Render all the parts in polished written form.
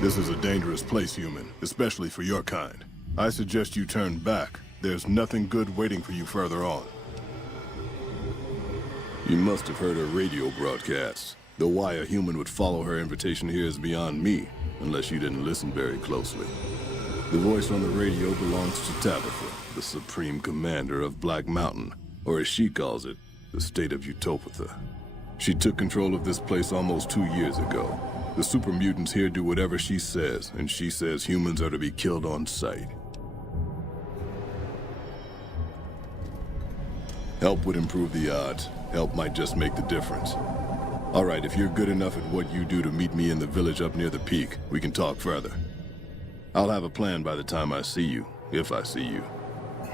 This is a dangerous place, human, especially for your kind. I suggest you turn back. There's nothing good waiting for you further on. You must have heard her radio broadcasts. Though why a human would follow her invitation here is beyond me, unless you didn't listen very closely. The voice on the radio belongs to Tabitha, the Supreme Commander of Black Mountain, or as she calls it, the state of Utopia. She took control of this place almost 2 years ago. The super mutants here do whatever she says, and she says humans are to be killed on sight. Help would improve the odds. Help might just make the difference. All right, if you're good enough at what you do to meet me in the village up near the peak, we can talk further. I'll have a plan by the time I see you, if I see you.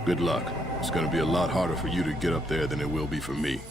Good luck. It's gonna be a lot harder for you to get up there than it will be for me.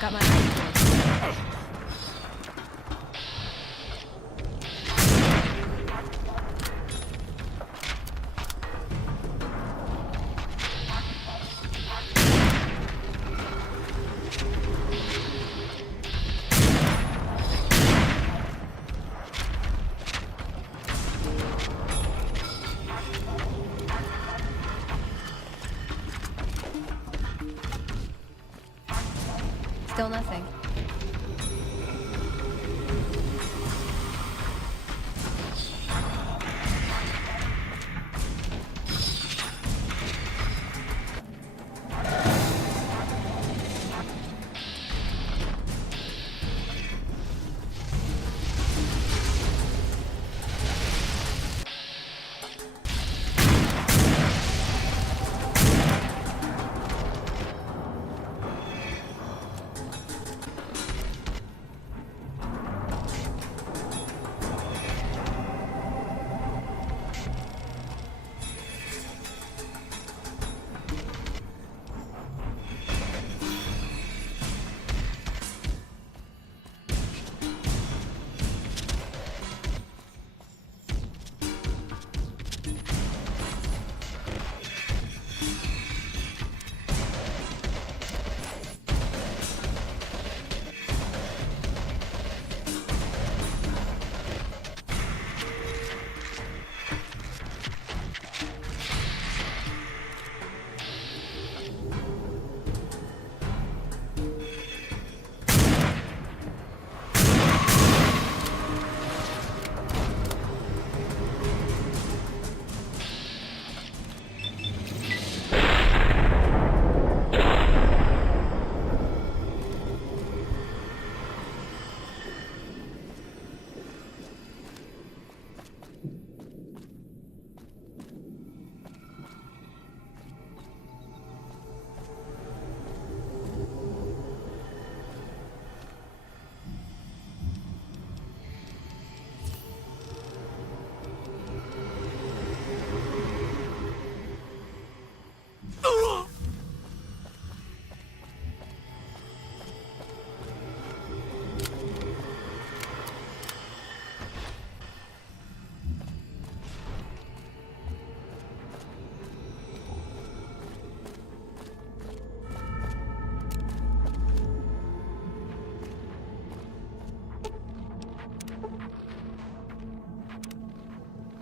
Got my eyes. Still nothing.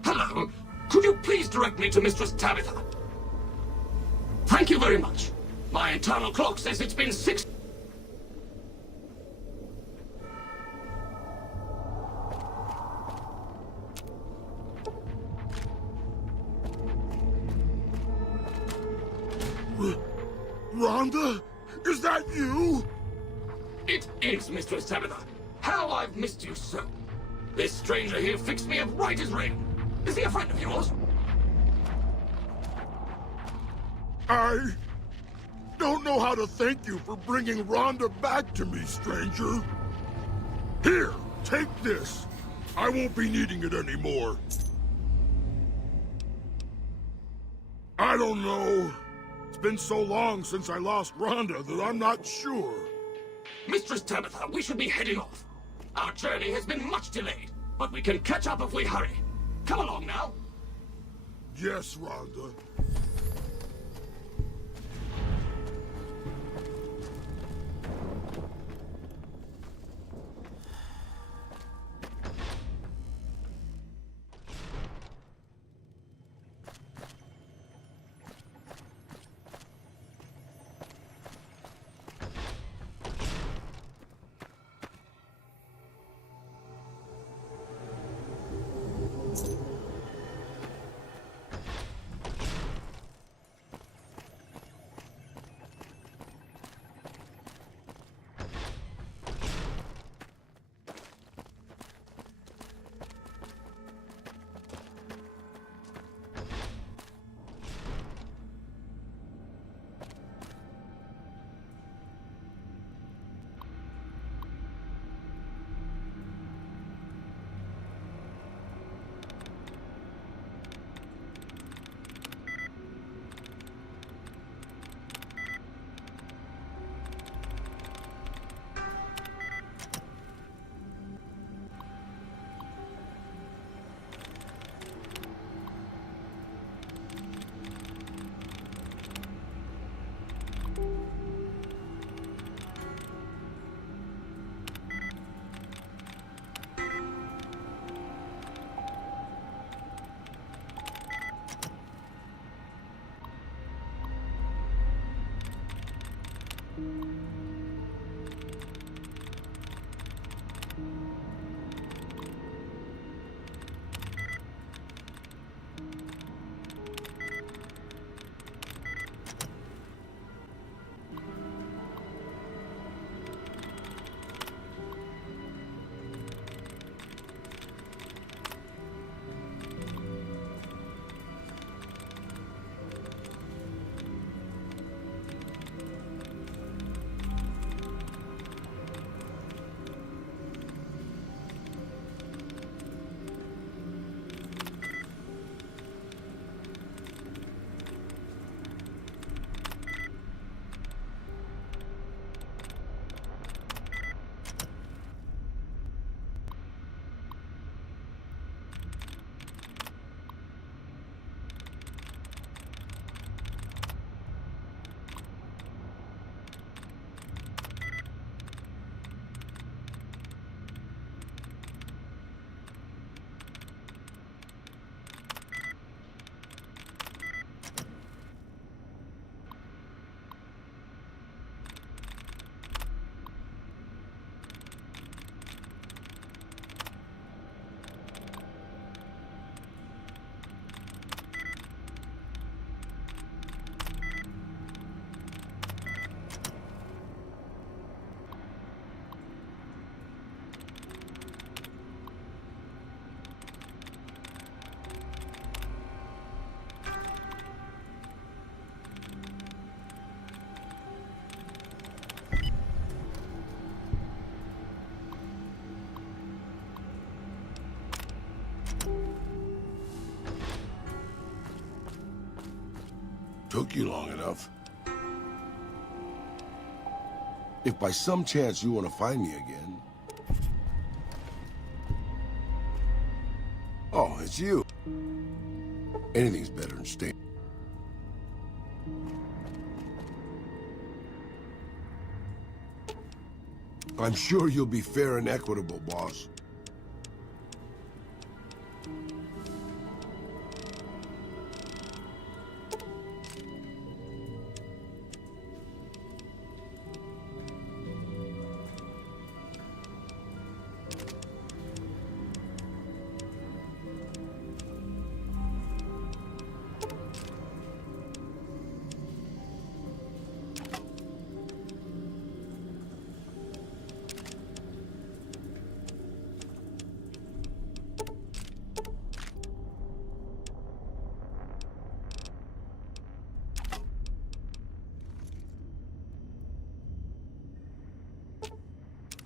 Hello. Could you please direct me to Mistress Tabitha? Thank you very much. My internal clock says it's been 6... Rhonda? Is that you? It is, Mistress Tabitha. How I've missed you so. This stranger here fixed me up right as rain. Is he a friend of yours? I don't know how to thank you for bringing Rhonda back to me, stranger. Here, take this. I won't be needing it anymore. I don't know. It's been so long since I lost Rhonda that I'm not sure. Mistress Tabitha, we should be heading off. Our journey has been much delayed, but we can catch up if we hurry. Come along now. Yes, Rhonda. took you long enough. If by some chance you want to find me again... Oh, it's you. Anything's better than staying. I'm sure you'll be fair and equitable, boss.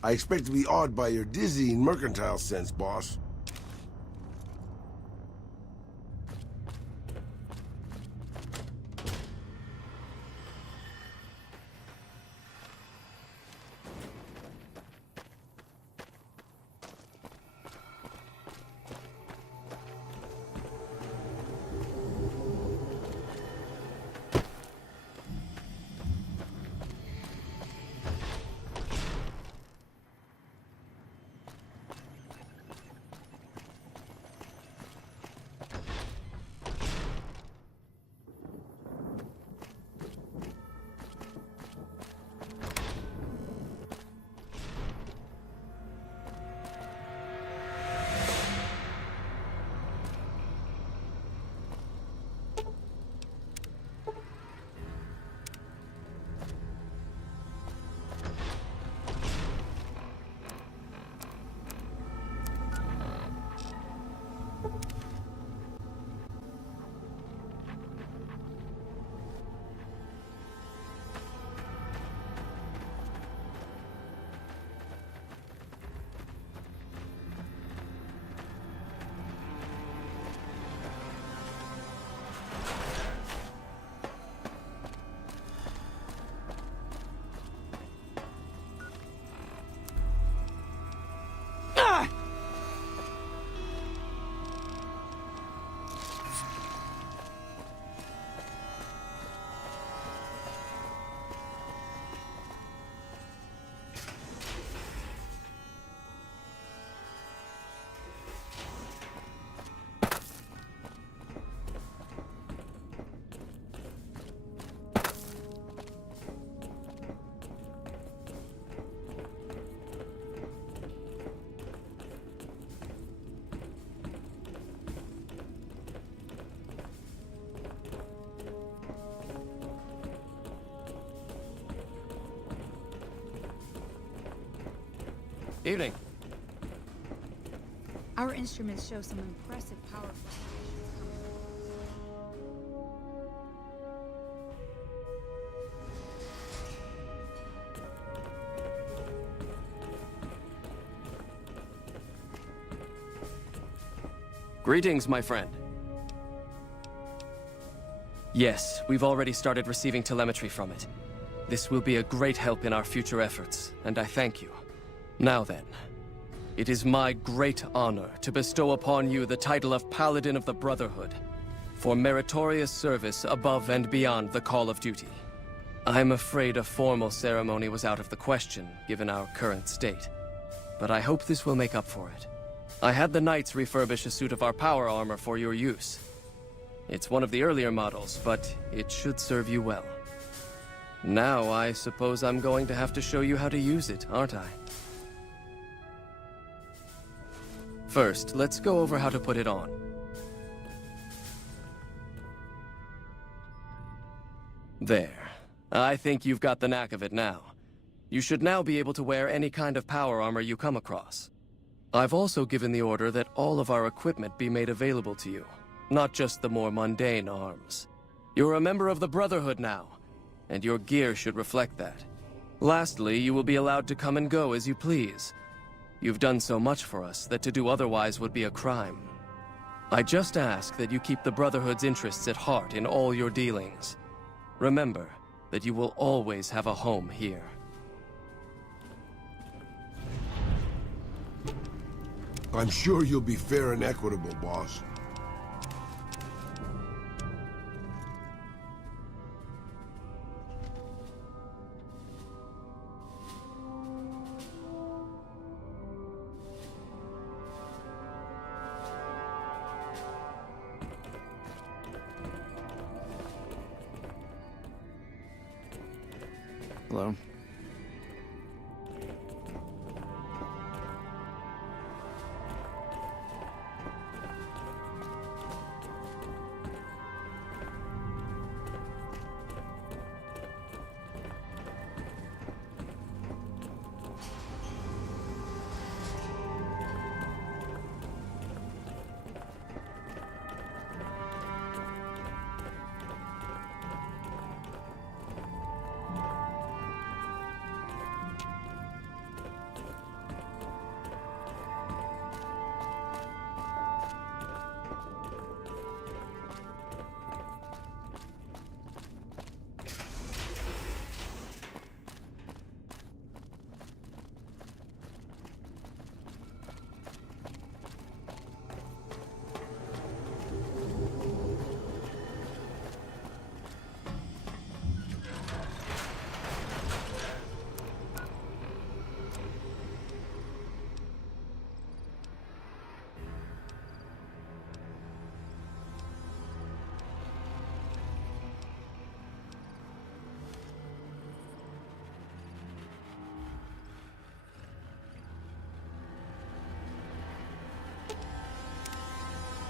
I expect to be awed by your dizzying mercantile sense, boss. Evening. Our instruments show some impressive power fluctuations coming. Greetings, my friend. Yes, we've already started receiving telemetry from it. This will be a great help in our future efforts, and I thank you. Now then, it is my great honor to bestow upon you the title of Paladin of the Brotherhood for meritorious service above and beyond the call of duty. I'm afraid a formal ceremony was out of the question, given our current state, but I hope this will make up for it. I had the Knights refurbish a suit of our power armor for your use. It's one of the earlier models, but it should serve you well. Now I suppose I'm going to have to show you how to use it, aren't I? First, let's go over how to put it on. There. I think you've got the knack of it now. You should now be able to wear any kind of power armor you come across. I've also given the order that all of our equipment be made available to you, not just the more mundane arms. You're a member of the Brotherhood now, and your gear should reflect that. Lastly, you will be allowed to come and go as you please. You've done so much for us that to do otherwise would be a crime. I just ask that you keep the Brotherhood's interests at heart in all your dealings. Remember that you will always have a home here. I'm sure you'll be fair and equitable, boss. Hello.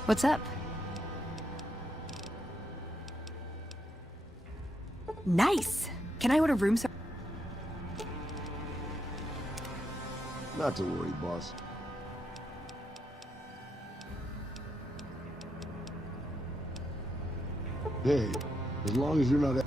What's up? Nice! Can I order room service? Not to worry, boss. Hey, as long as you're not...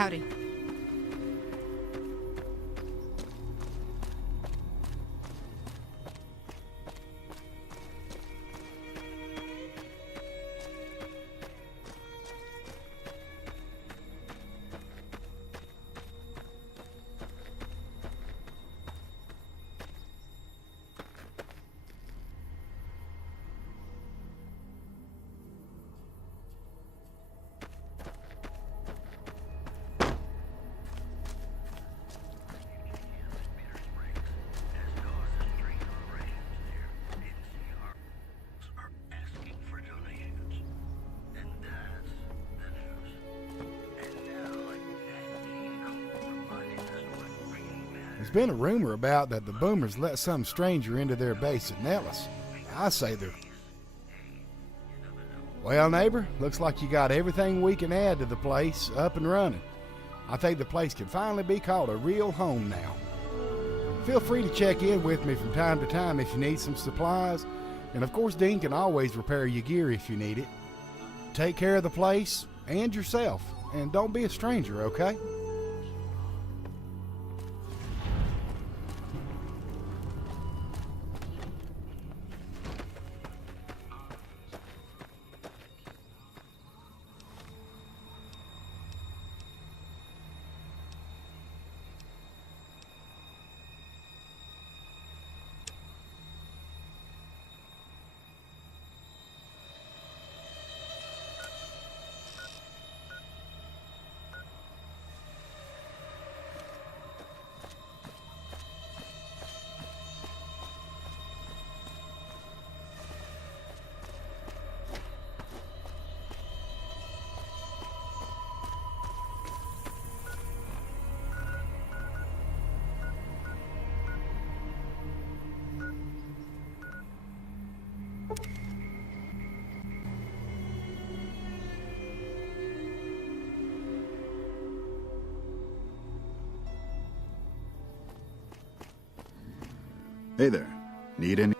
Howdy. There's been a rumor about that the boomers let some stranger into their base at Nellis. I say they're... Well, neighbor, looks like you got everything we can add to the place up and running. I think the place can finally be called a real home now. Feel free to check in with me from time to time if you need some supplies, and of course Dean can always repair your gear if you need it. Take care of the place and yourself, and don't be a stranger, okay? Hey there. Need any...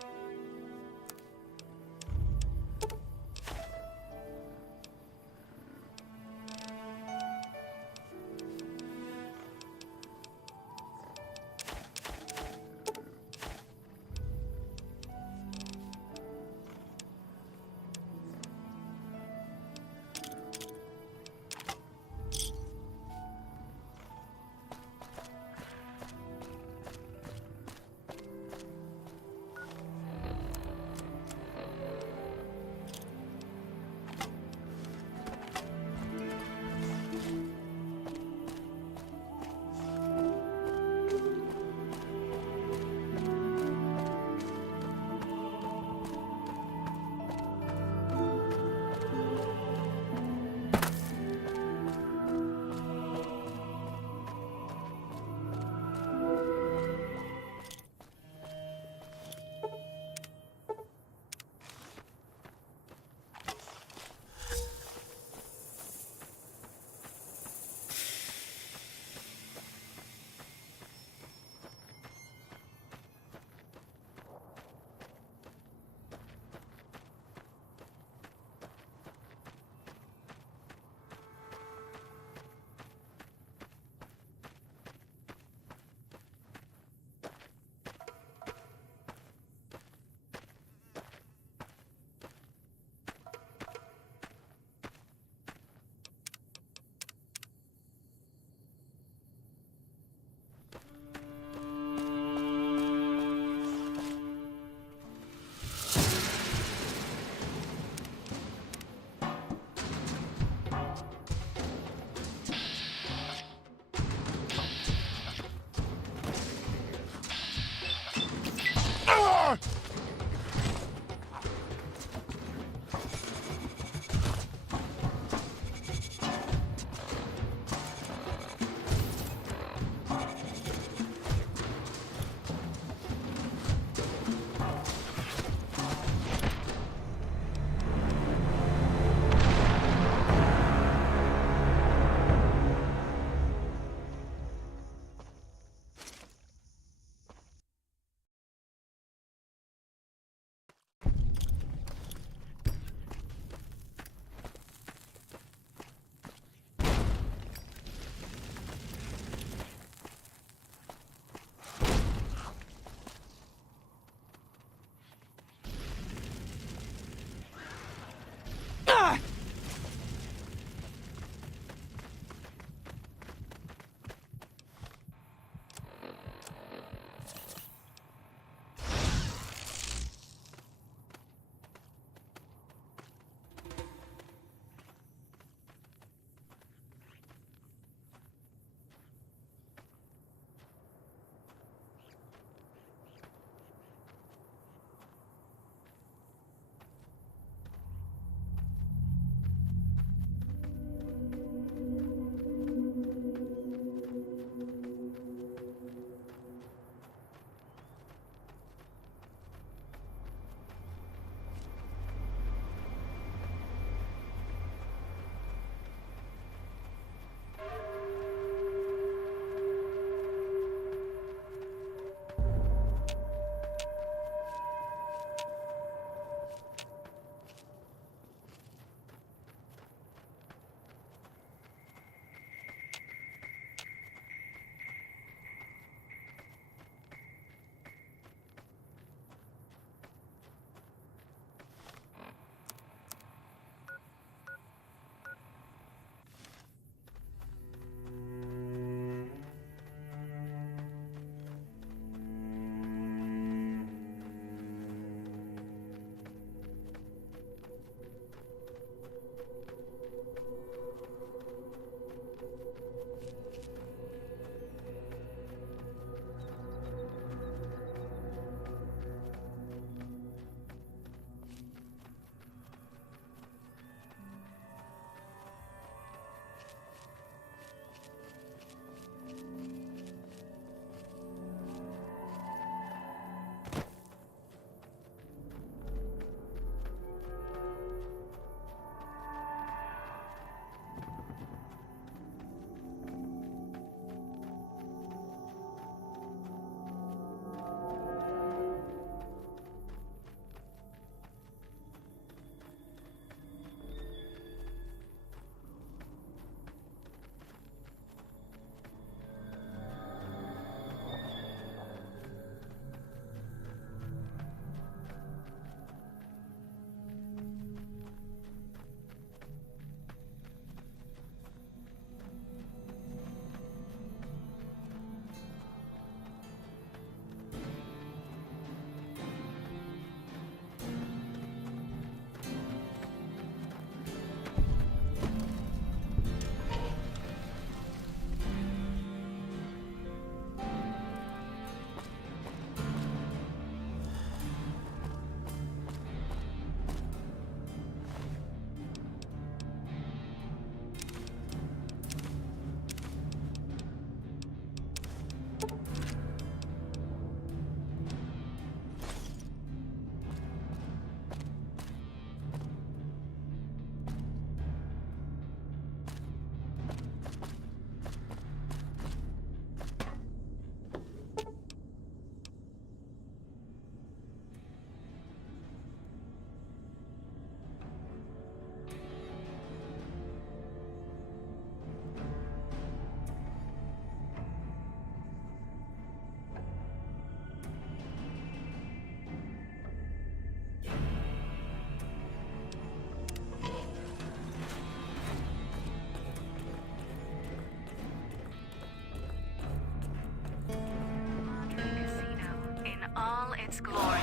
its glory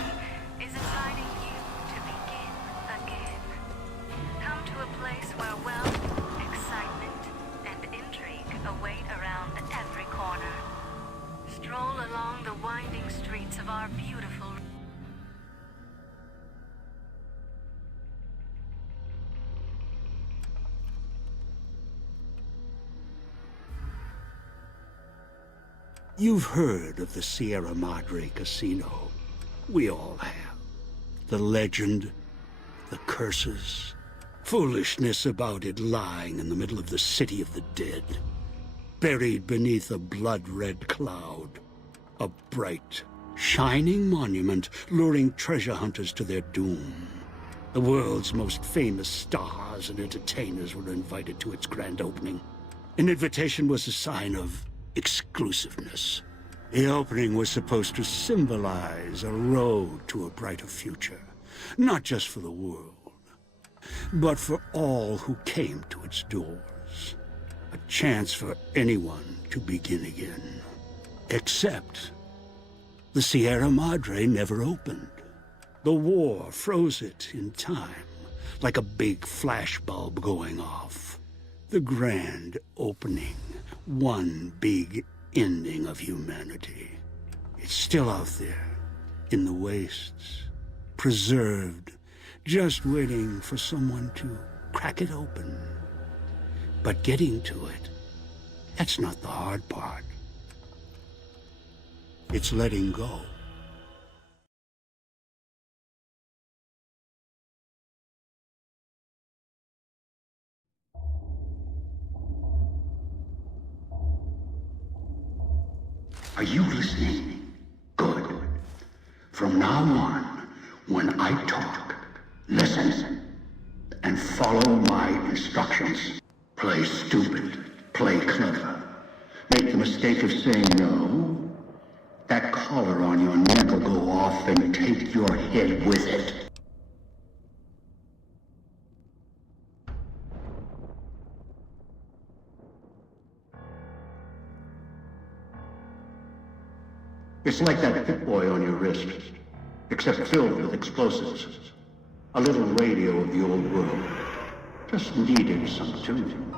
is inviting you to begin again. Come to a place where wealth, excitement, and intrigue await around every corner. Stroll along the winding streets of our beautiful... You've heard of the Sierra Madre Casino. We all have. The legend, the curses, foolishness about it lying in the middle of the city of the dead, buried beneath a blood-red cloud. A bright, shining monument luring treasure hunters to their doom. The world's most famous stars and entertainers were invited to its grand opening. An invitation was a sign of exclusiveness. The opening was supposed to symbolize a road to a brighter future, not just for the world, but for all who came to its doors. A chance for anyone to begin again. Except the Sierra Madre never opened. The war froze it in time, like a big flashbulb going off. The grand opening, one big ending of humanity. It's still out there, in the wastes, preserved, just waiting for someone to crack it open. But getting to it, that's not the hard part. It's letting go. Are you listening? Good. From now on, when I talk, listen and follow my instructions. Play stupid, play clever. Make the mistake of saying no. That collar on your neck will go off and take your head with it. It's like that Pip Boy on your wrist, except filled with explosives. A little radio of the old world. Just needed some tuning.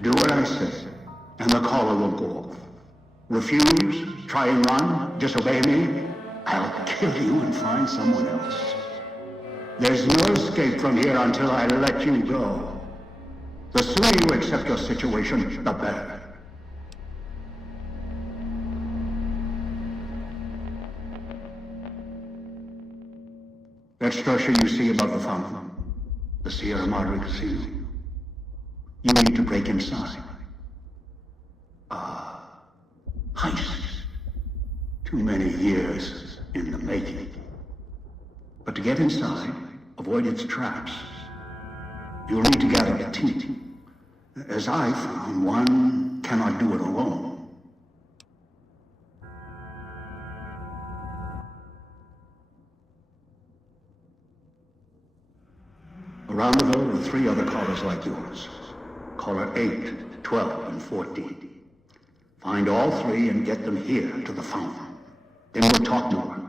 Do what I say, and the collar will go off. Refuse, try and run, disobey me, I'll kill you and find someone else. There's no escape from here until I let you go. The sooner you accept your situation, the better. That structure you see above the fountain, the Sierra Madre Casino. You need to break inside. Heist. Too many years in the making. But to get inside, avoid its traps, you'll need to gather a team. As I found, one cannot do it alone. Around the villa are 3 other callers like yours. Caller 8, 12, and 14. Find all 3 and get them here to the fountain. Then we'll talk more.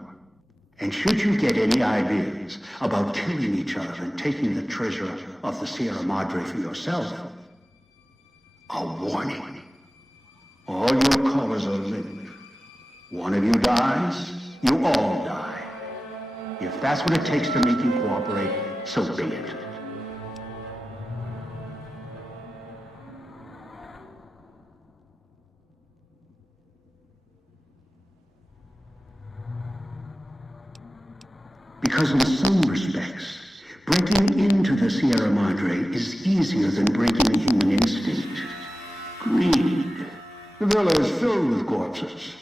And should you get any ideas about killing each other and taking the treasure of the Sierra Madre for yourself, a warning. All your callers are linked. One of you dies, you all die. If that's what it takes to make you cooperate, so be it. Because in some respects, breaking into the Sierra Madre is easier than breaking the human instinct. Greed. The villa is filled with corpses.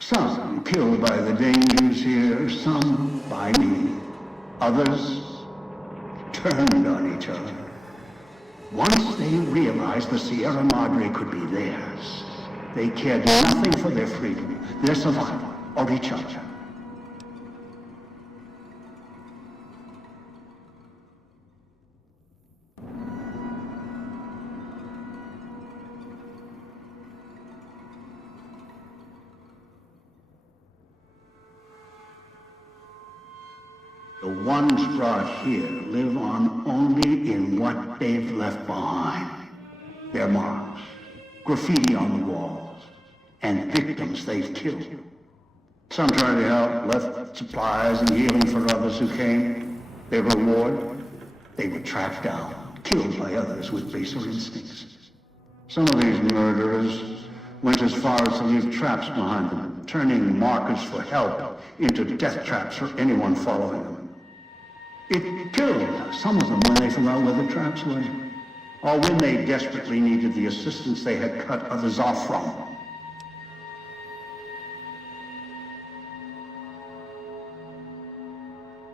Some killed by the dangers here, some by me. Others turned on each other. Once they realized the Sierra Madre could be theirs, they cared nothing for their freedom, their survival, or each other. The ones brought here live on only in what they've left behind. Their marks, graffiti on the walls, and victims they've killed. Some tried to help, left supplies and healing for others who came. Their reward? They were tracked down, killed by others with baser instincts. Some of these murderers went as far as to leave traps behind them, turning markers for help into death traps for anyone following them. It killed some of them when they forgot where the traps were, or when they desperately needed the assistance they had cut others off from.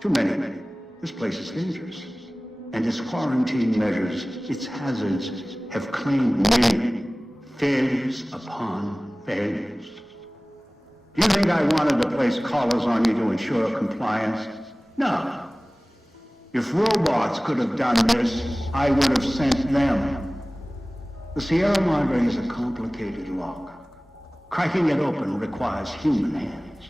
Too many. This place is dangerous. And its quarantine measures, its hazards, have claimed many failures upon failures. Do you think I wanted to place collars on you to ensure compliance? No. If robots could have done this, I would have sent them. The Sierra Madre is a complicated lock. Cracking it open requires human hands.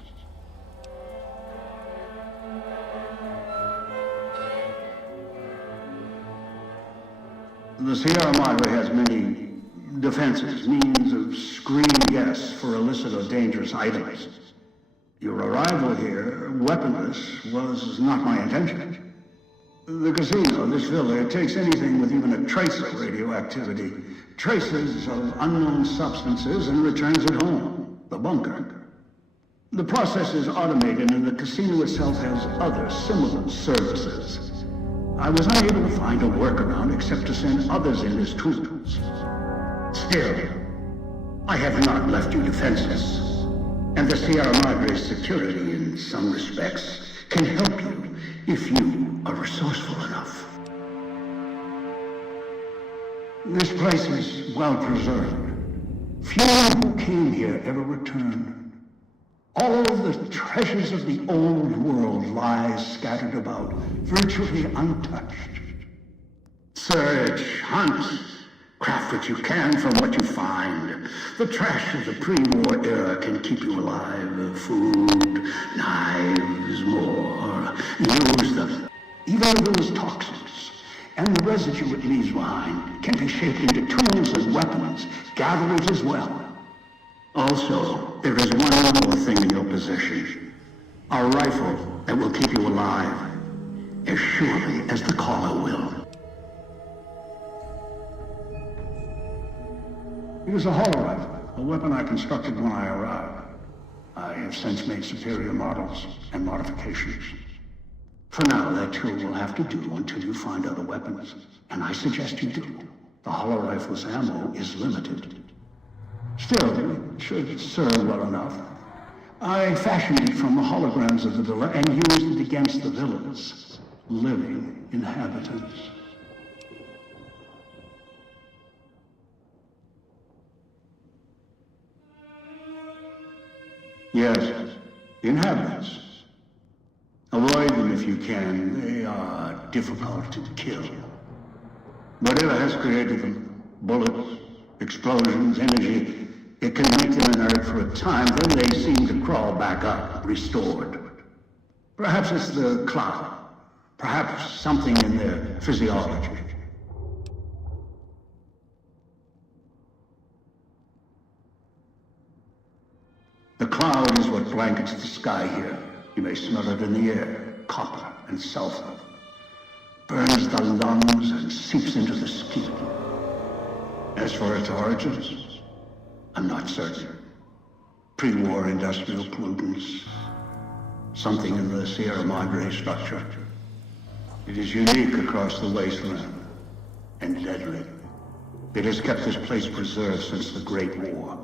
The Sierra Madre has many defenses, means of screening guests for illicit or dangerous items. Your arrival here, weaponless, was not my intention. The casino, this villa, it takes anything with even a trace of radioactivity, traces of unknown substances, and returns it home, the bunker. The process is automated, and the casino itself has other similar services. I was unable to find a workaround except to send others in as tools. Still, I have not left you defenseless, and the Sierra Madre's security, in some respects, can help you if you are resourceful enough. This place is well preserved. Few who came here ever returned. All the treasures of the old world lie scattered about, virtually untouched. Search, hunt, craft what you can from what you find. The trash of the pre-war era can keep you alive. Food, knives, more. Use them. Even those toxins and the residue it leaves behind can be shaped into tools and weapons. Gather it as well. Also, there is one more thing in your possession. A rifle that will keep you alive, as surely as the caller will. It is a hollow rifle, a weapon I constructed when I arrived. I have since made superior models and modifications. For now, that tool will have to do until you find other weapons, and I suggest you do. The hollow rifle's ammo is limited. Still, it should serve well enough. I fashioned it from the holograms of the villa and used it against the villa's living inhabitants. Yes, inhabitants. Avoid them if you can. They are difficult to kill. Whatever has created them, bullets, explosions, energy, it can make them inert for a time, then they seem to crawl back up, restored. Perhaps it's the cloud. Perhaps something in their physiology. The cloud is what blankets the sky here. You may smell it in the air, copper and sulfur. Burns the lungs and seeps into the skin. As for its origins, I'm not certain. Pre-war industrial pollutants. Something in the Sierra Madre structure. It is unique across the wasteland, and deadly. It has kept this place preserved since the Great War.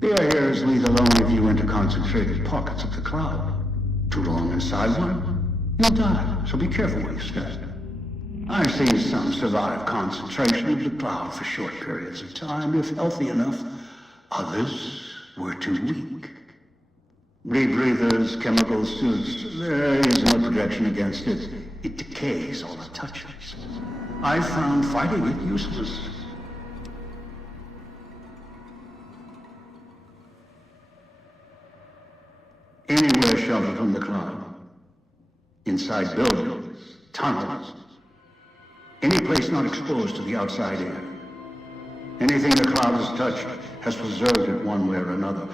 The air here is lethal only if you enter concentrated pockets of the cloud. Too long inside one, you'll die, so be careful where you stand. I've seen some survive concentration of the cloud for short periods of time, if healthy enough. Others were too weak. Rebreathers, chemical suits, there is no protection against it. It decays all it touches. I found fighting it useless. shelter from the cloud. Inside buildings, tunnels, any place not exposed to the outside air. Anything the cloud has touched has preserved it one way or another.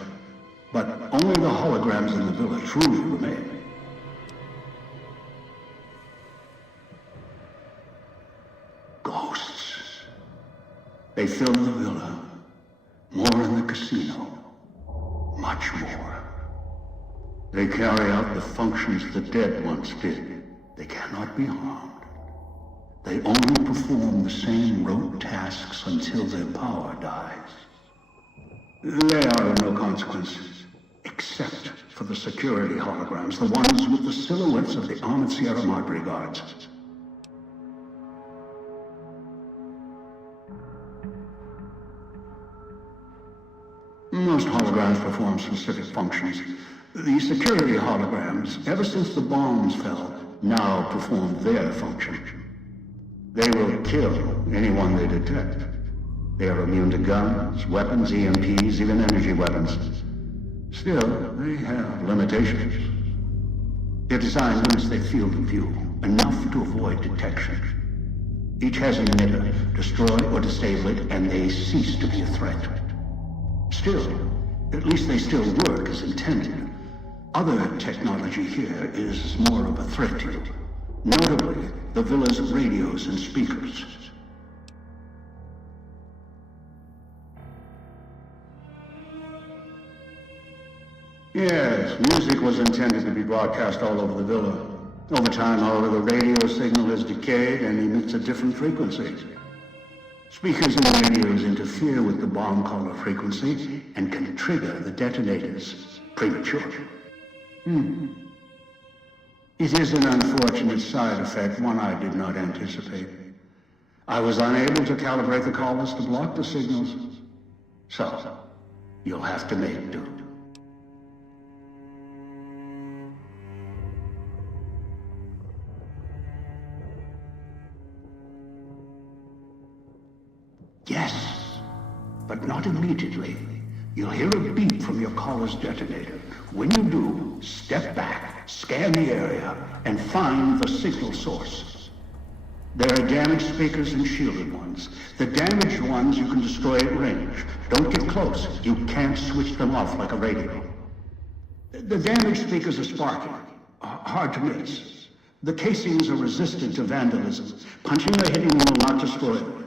But only the holograms in the villa truly remain. Ghosts. They fill the villa. More in the casino. Much more. They carry out the functions the dead once did. They cannot be harmed. They only perform the same rote tasks until their power dies. They are of no consequence, except for the security holograms, the ones with the silhouettes of the armored Sierra Madre guards. Most holograms perform specific functions. The security holograms, ever since the bombs fell, now perform their function. They will kill anyone they detect. They are immune to guns, weapons, EMPs, even energy weapons. Still, they have limitations. Their design limits their field of view, enough to avoid detection. Each has an emitter. Destroy or disable it, and they cease to be a threat. Still, at least they still work as intended. Other technology here is more of a threat to you. Notably, the villa's radios and speakers. Yes, music was intended to be broadcast all over the villa. Over time, however, the radio signal has decayed and emits a different frequency. Speakers and radios interfere with the bomb caller frequency and can trigger the detonators prematurely. It is an unfortunate side effect, one I did not anticipate. I was unable to calibrate the callers to block the signals. So, you'll have to make do. Yes, but not immediately. You'll hear a beep from your caller's detonator. When you do, step back, scan the area, and find the signal source. There are damaged speakers and shielded ones. The damaged ones you can destroy at range. Don't get close. You can't switch them off like a radio. The damaged speakers are sparking, hard to miss. The casings are resistant to vandalism. Punching or hitting them will not destroy them.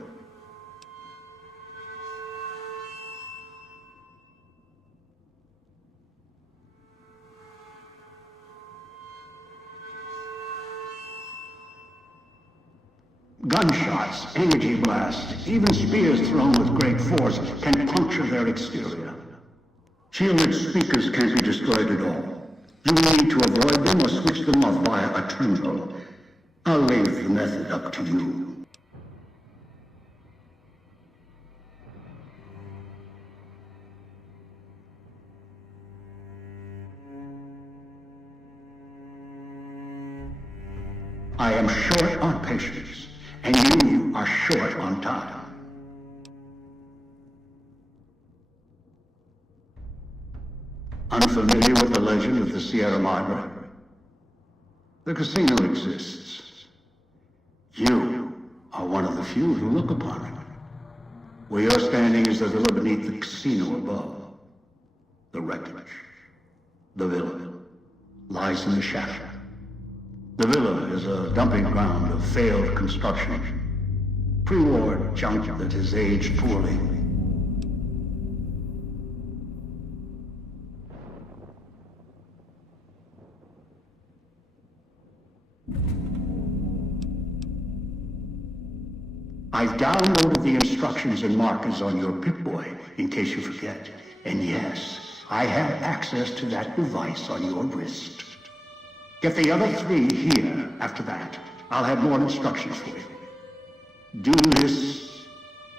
Gunshots, energy blasts, even spears thrown with great force can puncture their exterior. Shielded speakers can't be destroyed at all. You need to avoid them or switch them off via a terminal. I'll leave the method up to you. I am short on patience. And you are short on time. Unfamiliar with the legend of the Sierra Madre? The casino exists. You are one of the few who look upon it. Where you're standing is the villa beneath the casino above. The wreckage. The villa lies in the shadow. The villa is a dumping ground of failed construction. Pre-war junk that has aged poorly. I've downloaded the instructions and markers on your Pip-Boy, in case you forget. And yes, I have access to that device on your wrist. Get the other 3 here after that. I'll have more instructions for you. Do this,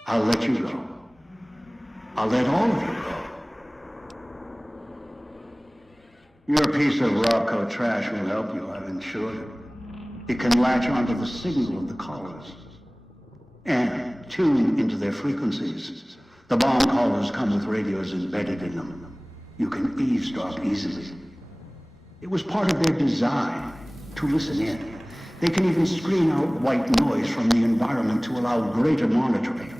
I'll let you go. I'll let all of you go. Your piece of Rocco trash will help you, I've insured it. It can latch onto the signal of the callers and tune into their frequencies. The bomb callers come with radios embedded in them. You can eavesdrop easily. It was part of their design to listen in. They can even screen out white noise from the environment to allow greater monitoring.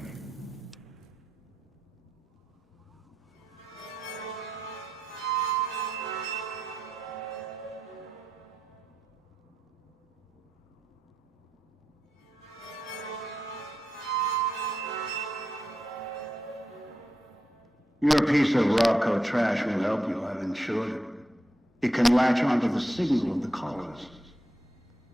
Your piece of Robco trash will help you, I've insured it. It can latch onto the signal of the callers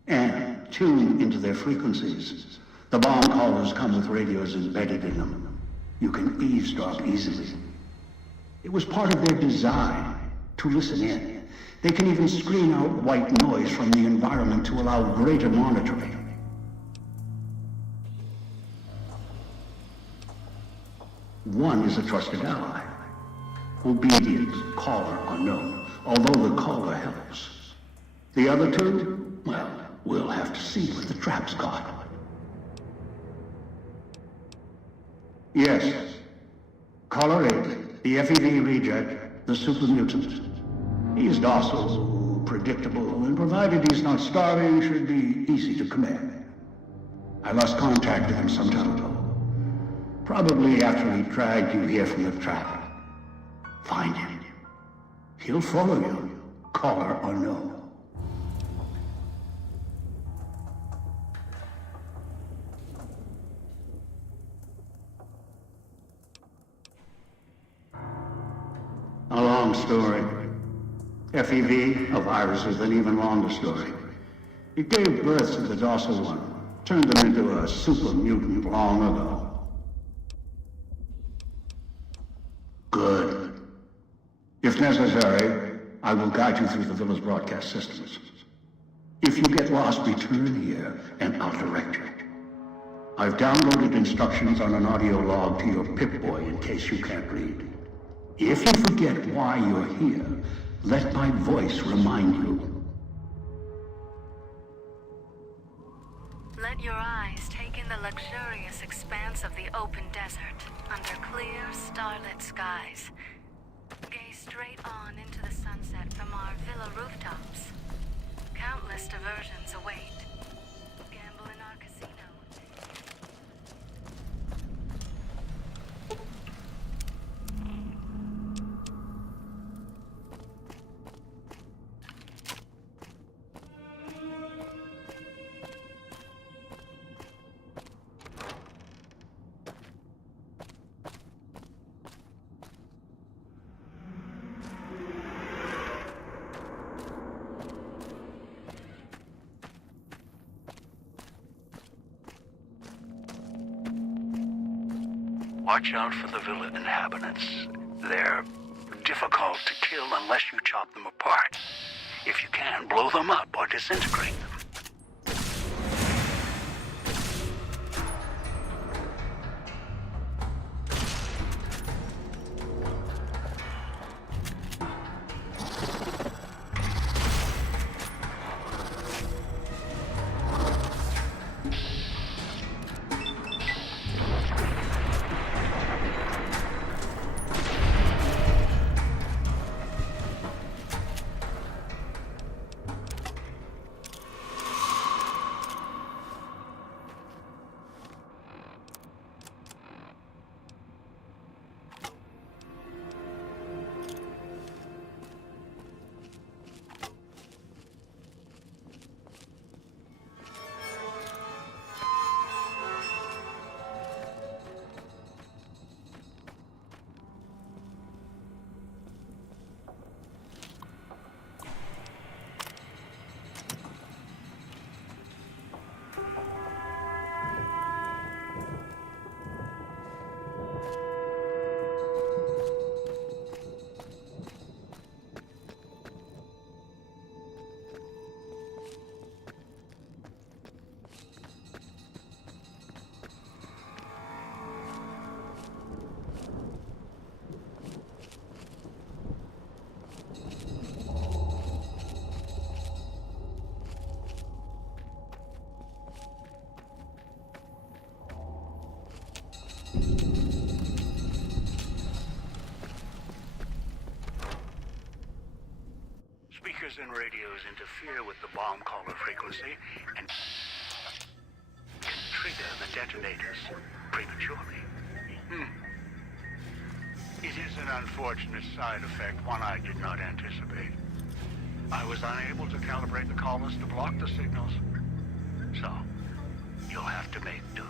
and tune into their frequencies. The bomb callers come with radios embedded in them. You can eavesdrop easily. It was part of their design to listen in. They can even screen out white noise from the environment to allow greater monitoring. One is a trusted ally. Obedient, caller unknown, although the caller helps. The other two, well, we'll have to see what the trap's got. Yes. Caller 8, the FEV reject, the super mutant. He's docile, predictable, and provided he's not starving, should be easy to command. I lost contact with him some time ago. Probably after he dragged you here from the trap. Find him. He'll follow you. Caller unknown. A long story. FEV, a virus, is an even longer story. It gave birth to the docile one, turned them into a super mutant long ago. Good. If necessary, I will guide you through the villa's broadcast systems. If you get lost, return here, and I'll direct you. I've downloaded instructions on an audio log to your Pip-Boy in case you can't read. If you forget why you're here, let my voice remind you. Let your eyes take in the luxurious expanse of the open desert under clear, starlit skies. Gaze straight on into the sunset from our villa rooftops. Countless diversions await. Gamble in our casino. Watch out for the villa inhabitants. They're difficult to kill unless you chop them apart. If you can, blow them up or disintegrate them. Bison radios interfere with the bomb caller frequency and can trigger the detonators prematurely. It is an unfortunate side effect, one I did not anticipate. I was unable to calibrate the callers to block the signals. So, you'll have to make do.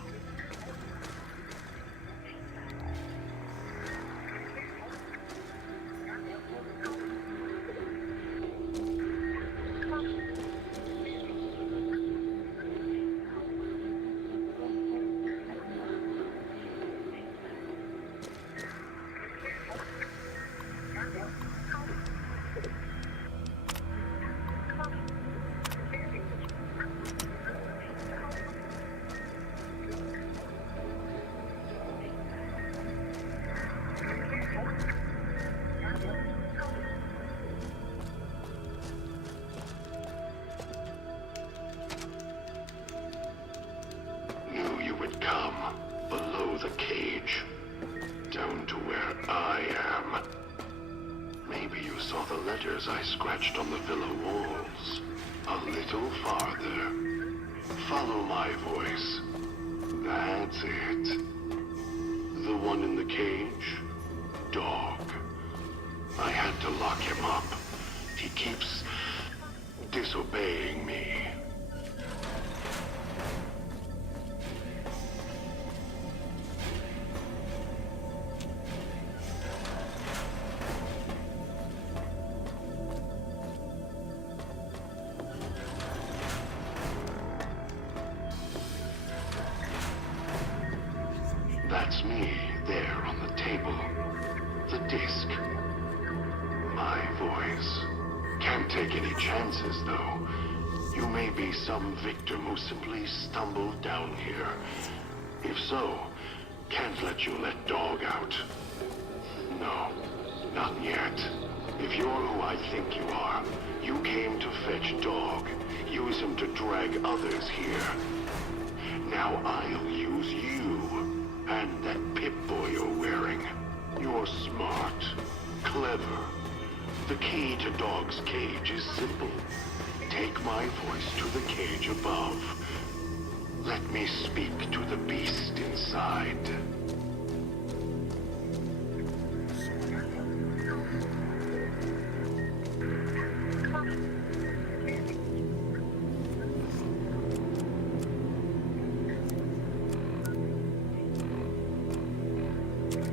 I scratched on the villa walls. A little farther. Follow my voice. That's it. The one in the cage? Dog. I had to lock him up. He keeps disobeying me. That's me, there on the table. The disc. My voice. Can't take any chances, though. You may be some victim who simply stumbled down here. If so, can't let you let Dog out. No, not yet. If you're who I think you are, you came to fetch Dog. Use him to drag others here. Now I'll use you. And that Pip-Boy you're wearing. You're smart. Clever. The key to Dog's cage is simple. Take my voice to the cage above. Let me speak to the beast inside.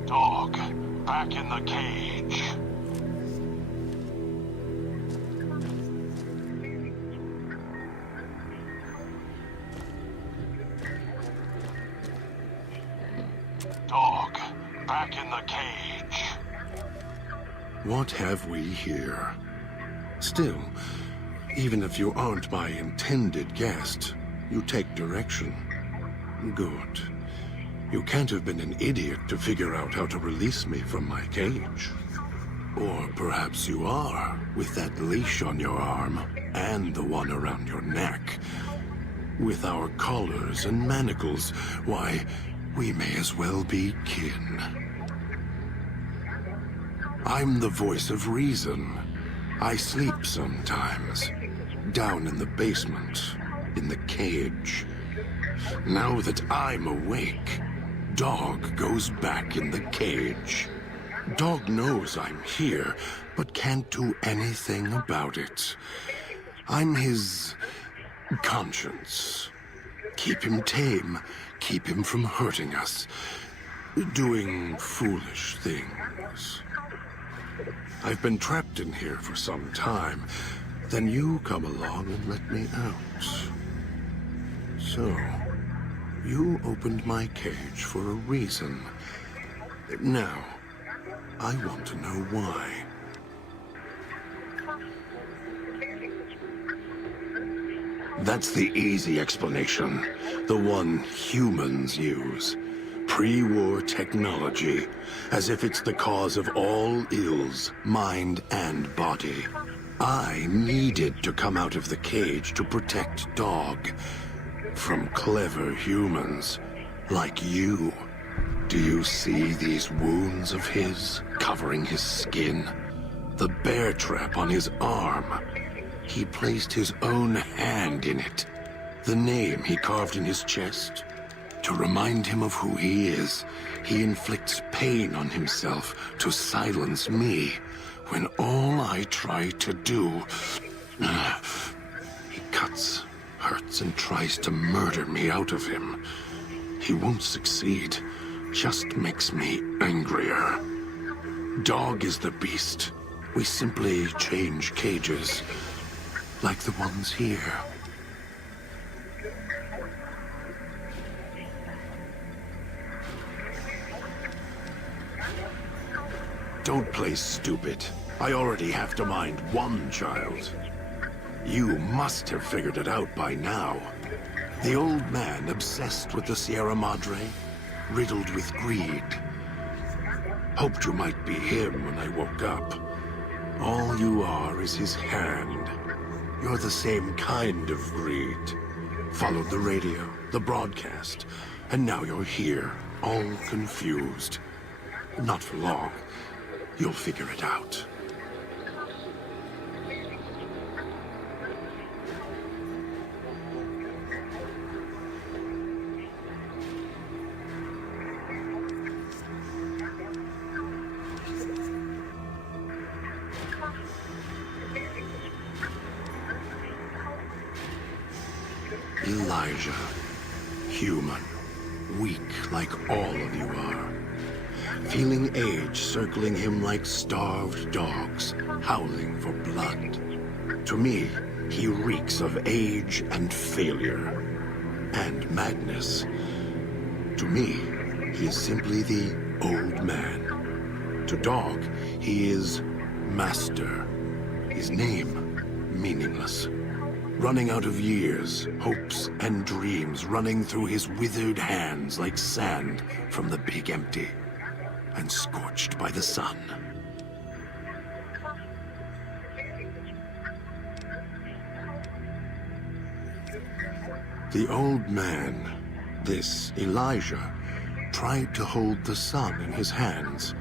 Dog, back in the cage. Dog, back in the cage. What have we here? Still, even if you aren't my intended guest, you take direction. Good. You can't have been an idiot to figure out how to release me from my cage. Or perhaps you are, with that leash on your arm, and the one around your neck. With our collars and manacles, why, we may as well be kin. I'm the voice of reason. I sleep sometimes, down in the basement, in the cage. Now that I'm awake, Dog goes back in the cage. Dog knows I'm here, but can't do anything about it. I'm his conscience. Keep him tame, keep him from hurting us, doing foolish things. I've been trapped in here for some time. Then you come along and let me out. So, you opened my cage for a reason. Now, I want to know why. That's the easy explanation. The one humans use. Pre-war technology. As if it's the cause of all ills, mind and body. I needed to come out of the cage to protect Dog. From clever humans. Like you. Do you see these wounds of his, covering his skin? The bear trap on his arm. He placed his own hand in it. The name he carved in his chest. To remind him of who he is, he inflicts pain on himself to silence me, when all I try to do... He cuts, hurts, and tries to murder me out of him. He won't succeed, just makes me angrier. Dog is the beast. We simply change cages, like the ones here. Don't play stupid. I already have to mind one child. You must have figured it out by now. The old man obsessed with the Sierra Madre, riddled with greed. Hoped you might be him when I woke up. All you are is his hand. You're the same kind of greed. Followed the radio, the broadcast, and now you're here, all confused. Not for long. You'll figure it out. Elijah. Human. Weak like all of you are. Feeling age circling him like starved dogs, howling for blood. To me, he reeks of age and failure. And madness. To me, he is simply the old man. To Dog, he is Master. His name, meaningless. Running out of years, hopes and dreams running through his withered hands like sand from the big empty. And scorched by the sun. The old man, this Elijah, tried to hold the sun in his hands.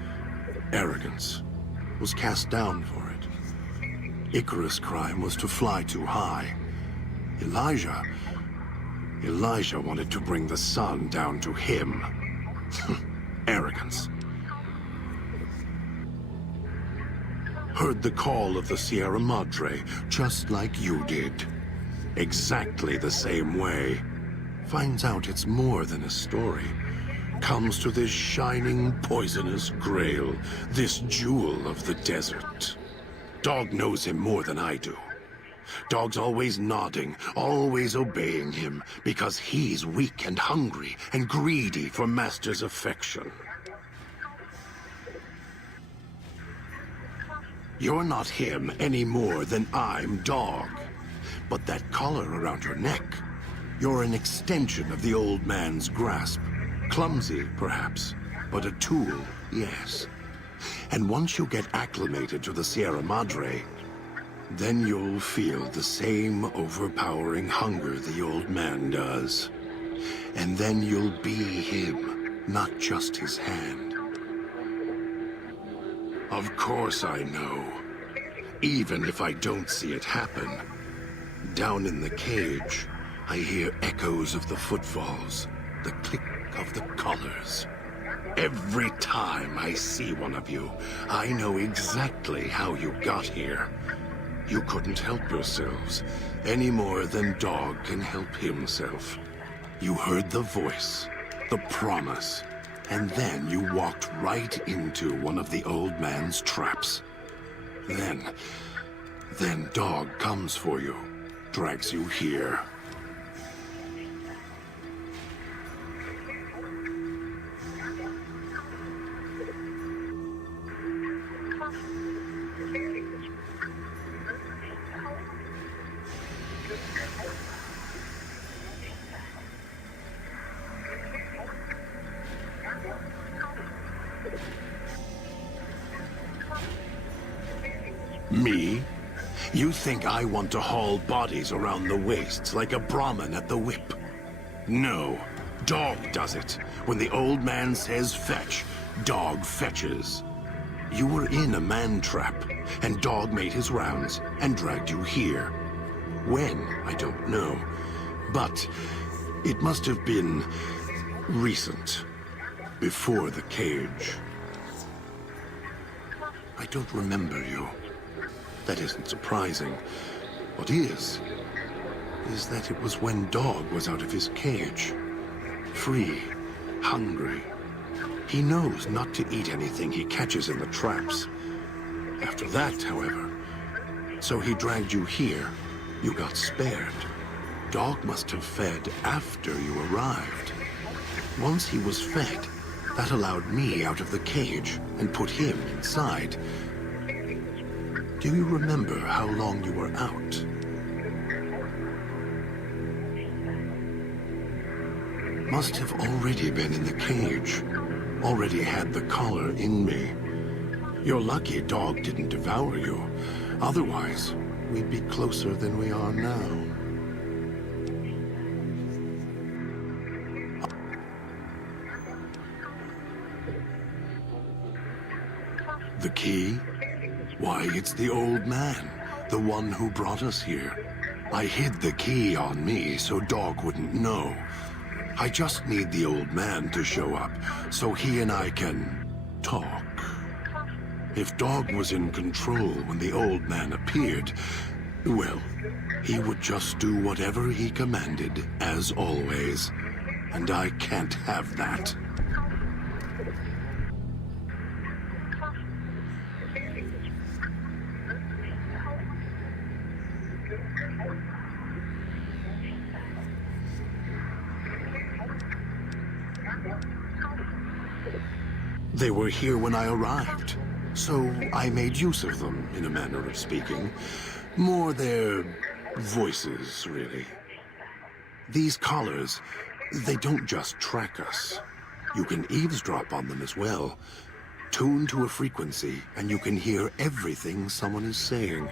Arrogance was cast down for it. Icarus' crime was to fly too high. Elijah wanted to bring the sun down to him. Arrogance. Heard the call of the Sierra Madre, just like you did. Exactly the same way. Finds out it's more than a story. Comes to this shining, poisonous grail, this jewel of the desert. Dog knows him more than I do. Dog's always nodding, always obeying him, because he's weak and hungry and greedy for Master's affection. You're not him any more than I'm Dog. But that collar around your neck, you're an extension of the old man's grasp. Clumsy, perhaps, but a tool, yes. And once you get acclimated to the Sierra Madre, then you'll feel the same overpowering hunger the old man does. And then you'll be him, not just his hand. Of course I know. Even if I don't see it happen. Down in the cage, I hear echoes of the footfalls, the click of the collars. Every time I see one of you, I know exactly how you got here. You couldn't help yourselves, any more than Dog can help himself. You heard the voice, the promise, and then you walked right into one of the old man's traps. Then Dog comes for you, drags you here. Me? You think I want to haul bodies around the wastes like a Brahmin at the whip? No. Dog does it. When the old man says fetch, Dog fetches. You were in a man trap, and Dog made his rounds and dragged you here. When, I don't know. But it must have been recent. Before the cage. I don't remember you. That isn't surprising. What is that it was when Dog was out of his cage. Free, hungry. He knows not to eat anything he catches in the traps. After that, however, so he dragged you here. You got spared. Dog must have fed after you arrived. Once he was fed, that allowed me out of the cage and put him inside. Do you remember how long you were out? Must have already been in the cage. Already had the collar in me. You're lucky Dog didn't devour you. Otherwise, we'd be closer than we are now. The key? Why, it's the old man, the one who brought us here. I hid the key on me so Dog wouldn't know. I just need the old man to show up, so he and I can talk. If Dog was in control when the old man appeared, well, he would just do whatever he commanded, as always. And I can't have that. They were here when I arrived, so I made use of them, in a manner of speaking. More their voices, really. These collars, they don't just track us. You can eavesdrop on them as well. Tune to a frequency, and you can hear everything someone is saying.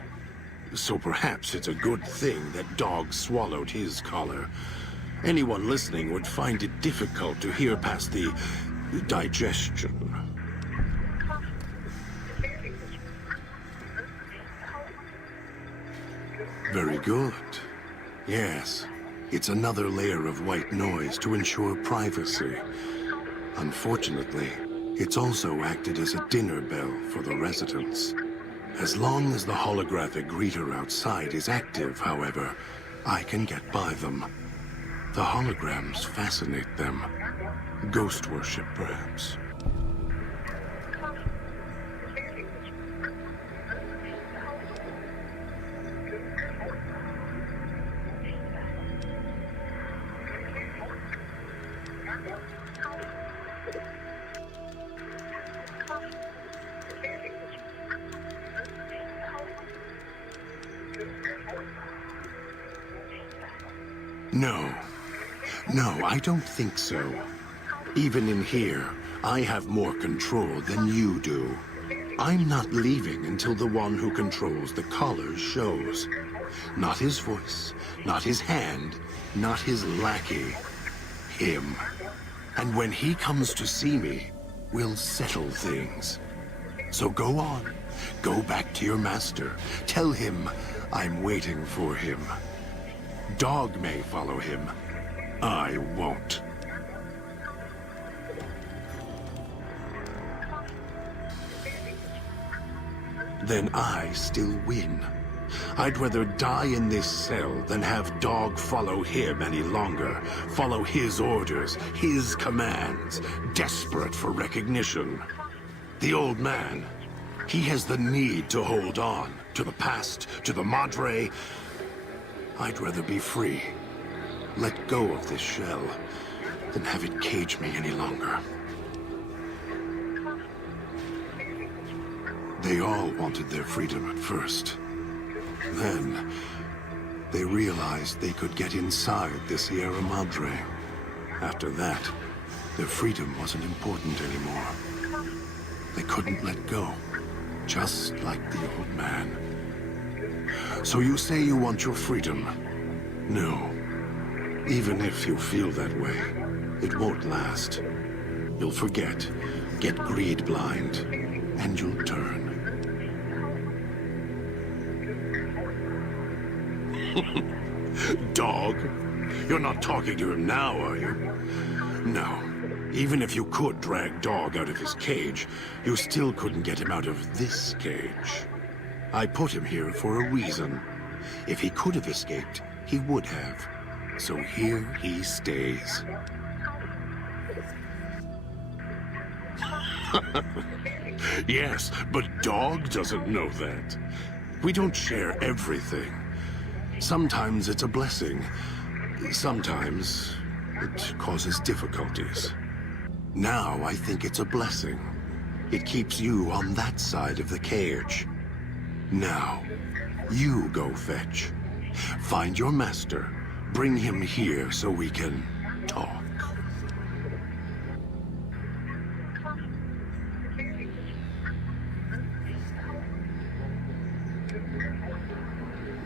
So perhaps it's a good thing that Dog swallowed his collar. Anyone listening would find it difficult to hear past the digestion. Very good. Yes, it's another layer of white noise to ensure privacy. Unfortunately, it's also acted as a dinner bell for the residents. As long as the holographic greeter outside is active, however, I can get by them. The holograms fascinate them. Ghost worship, perhaps. No, I don't think so. Even in here, I have more control than you do. I'm not leaving until the one who controls the collars shows. Not his voice, not his hand, not his lackey. Him. And when he comes to see me, we'll settle things. So go on. Go back to your master. Tell him I'm waiting for him. Dog may follow him. I won't. Then I still win. I'd rather die in this cell than have Dog follow him any longer. Follow his orders, his commands, desperate for recognition. The old man, he has the need to hold on to the past, to the Madre. I'd rather be free. Let go of this shell than have it cage me any longer. They all wanted their freedom at first. Then, they realized they could get inside the Sierra Madre. After that, their freedom wasn't important anymore. They couldn't let go, just like the old man. So you say you want your freedom? No. Even if you feel that way, it won't last. You'll forget, get greed blind, and you'll turn. Dog? You're not talking to him now, are you? No. Even if you could drag Dog out of his cage, you still couldn't get him out of this cage. I put him here for a reason. If he could have escaped, he would have. So here he stays. Yes, but Dog doesn't know that. We don't share everything. Sometimes it's a blessing. Sometimes it causes difficulties. Now I think it's a blessing. It keeps you on that side of the cage. Now, you go fetch. Find your master. Bring him here so we can talk.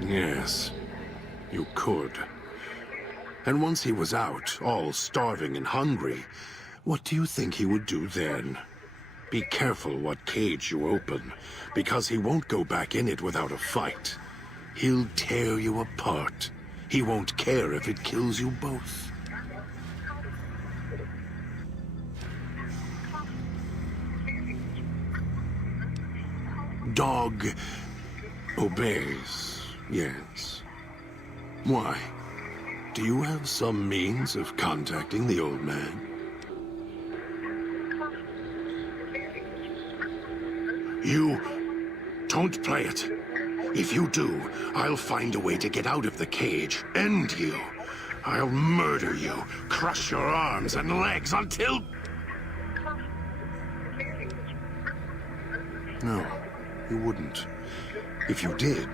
Yes, you could. And once he was out, all starving and hungry, what do you think he would do then? Be careful what cage you open, because he won't go back in it without a fight. He'll tear you apart. He won't care if it kills you both. Dog obeys, yes. Why? Do you have some means of contacting the old man? You don't play it. If you do, I'll find a way to get out of the cage, end you. I'll murder you, crush your arms and legs until... No, you wouldn't. If you did,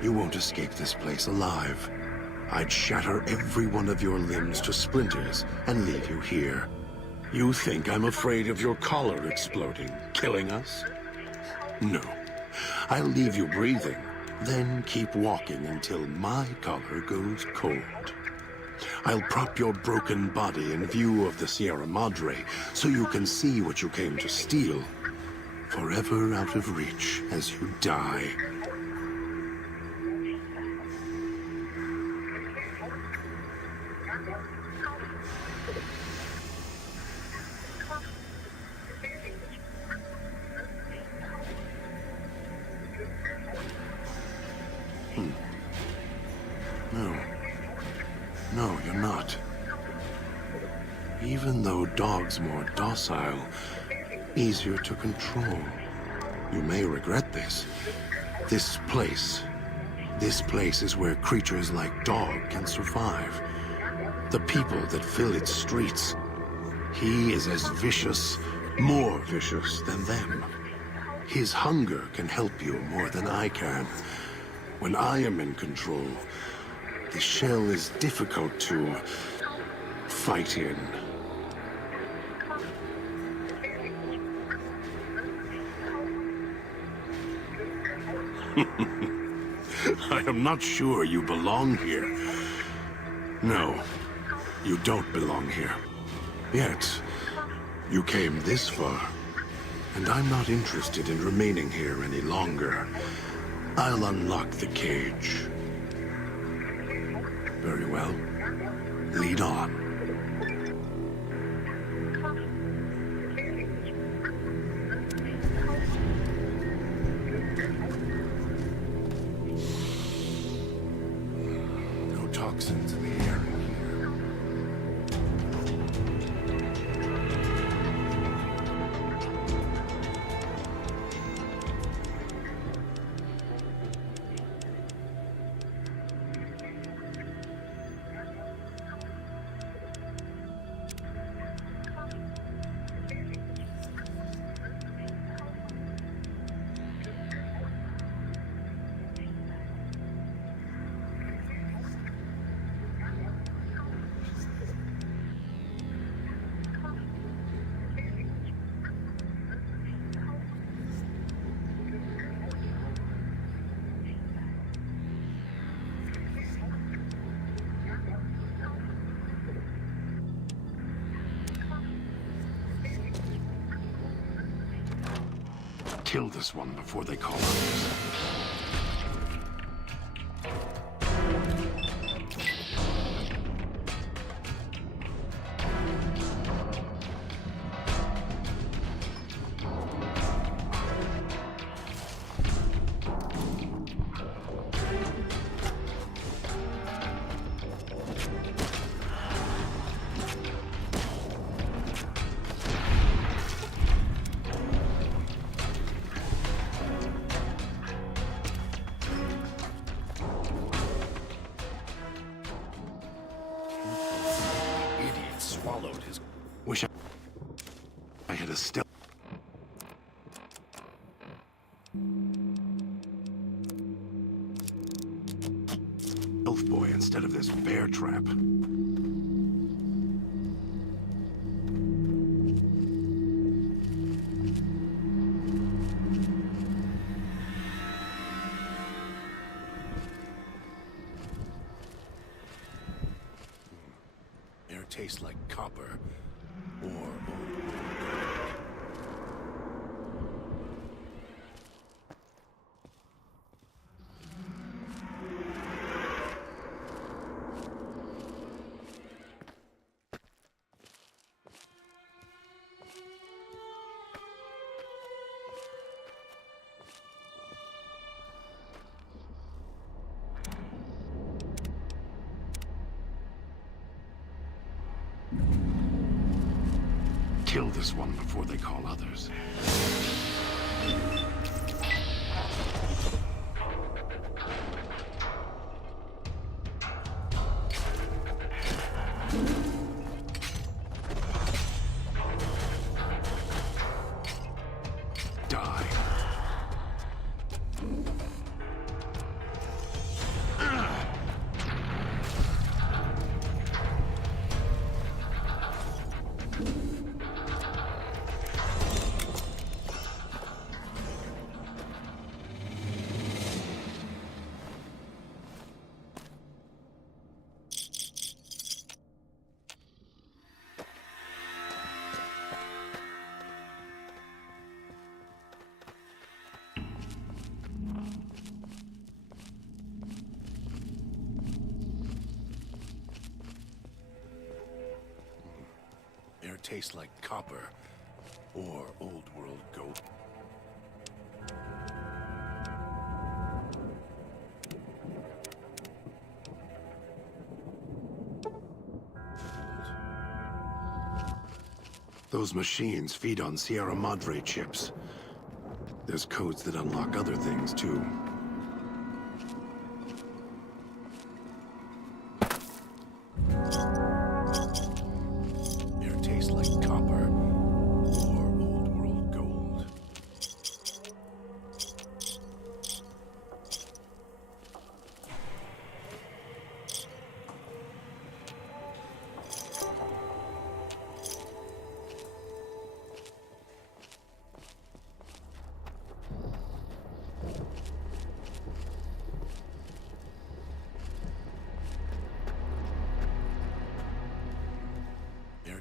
you won't escape this place alive. I'd shatter every one of your limbs to splinters and leave you here. You think I'm afraid of your collar exploding, killing us? No. I'll leave you breathing, then keep walking until my collar goes cold. I'll prop your broken body in view of the Sierra Madre so you can see what you came to steal. Forever out of reach as you die. No, you're not. Even though Dog's more docile, easier to control. You may regret this. This place is where creatures like Dog can survive. The people that fill its streets. He is as vicious, more vicious than them. His hunger can help you more than I can. When I am in control, the shell is difficult to fight in. I am not sure you belong here. No, you don't belong here. Yet, you came this far, and I'm not interested in remaining here any longer. I'll unlock the cage. Very well. Lead on. No toxins in the air here. Kill this one before they call others. Wish I had a stealth boy instead of this bear trap. Air tastes like copper. Kill this one before they call others. Die. Tastes like copper or old world gold. Those machines feed on Sierra Madre chips. There's codes that unlock other things too.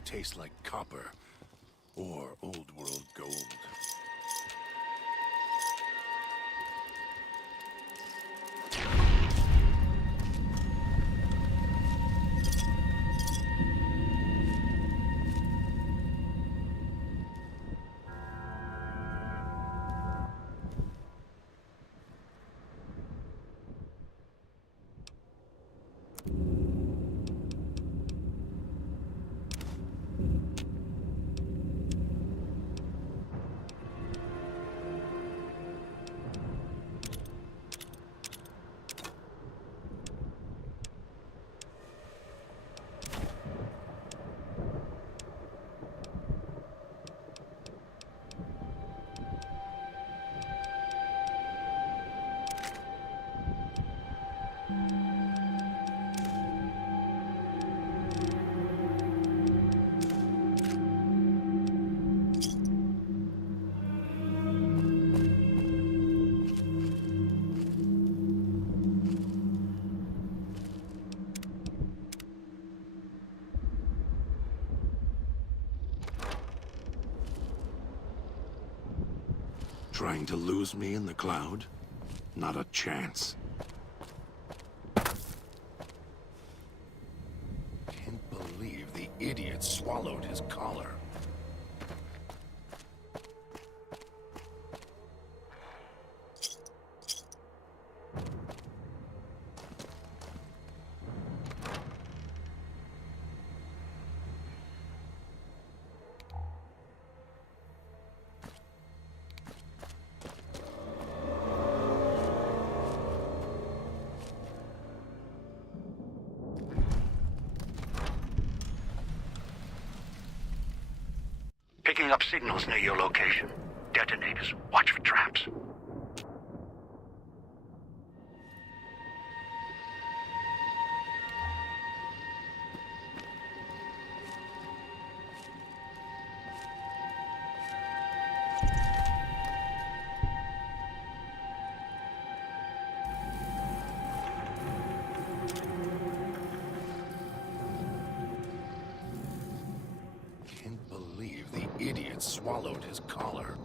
Tastes like copper or old world gold. Trying to lose me in the cloud? Not a chance. Can't believe the idiot swallowed his collar. Picking up signals near your location. Detonators. Watch for traps. Idiot swallowed his collar.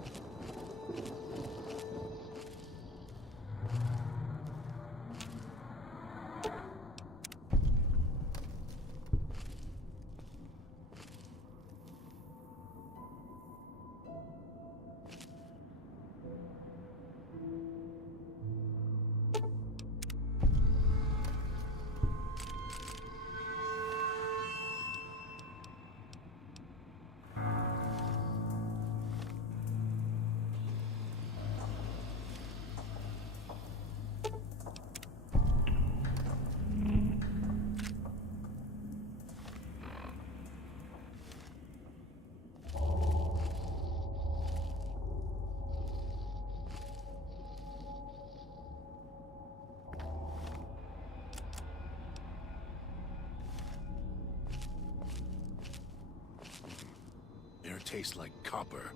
Air tastes like copper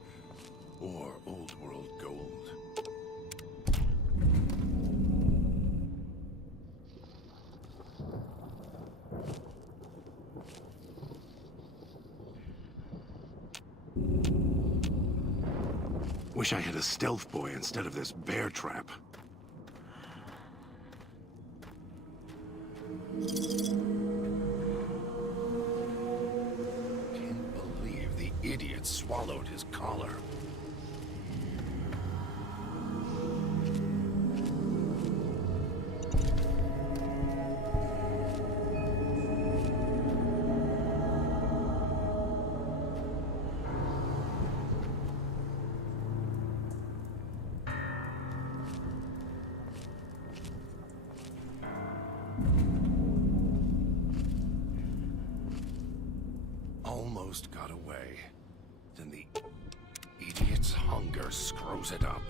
or old world gold. Wish I had a stealth boy instead of this bear trap. Can't believe the idiot swallowed his collar. Almost got away. Then the idiot's hunger screws it up.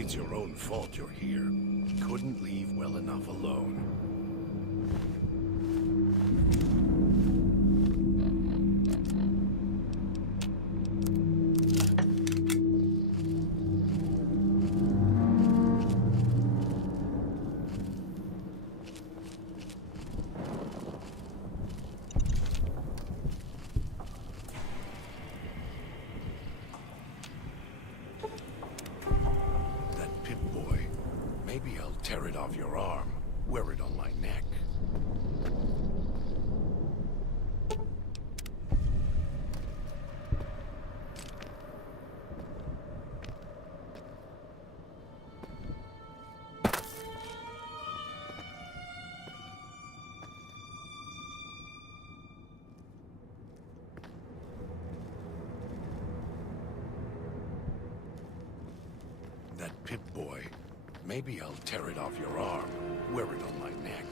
It's your own fault you're here. Couldn't leave well enough alone. Maybe I'll tear it off your arm, wear it on my neck. Maybe I'll tear it off your arm, wear it on my neck.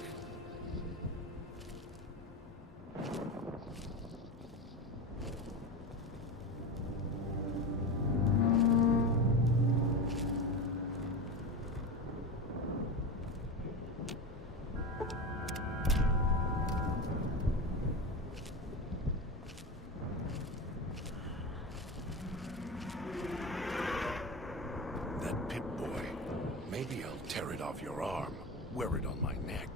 Maybe I'll tear it off your arm, wear it on my neck.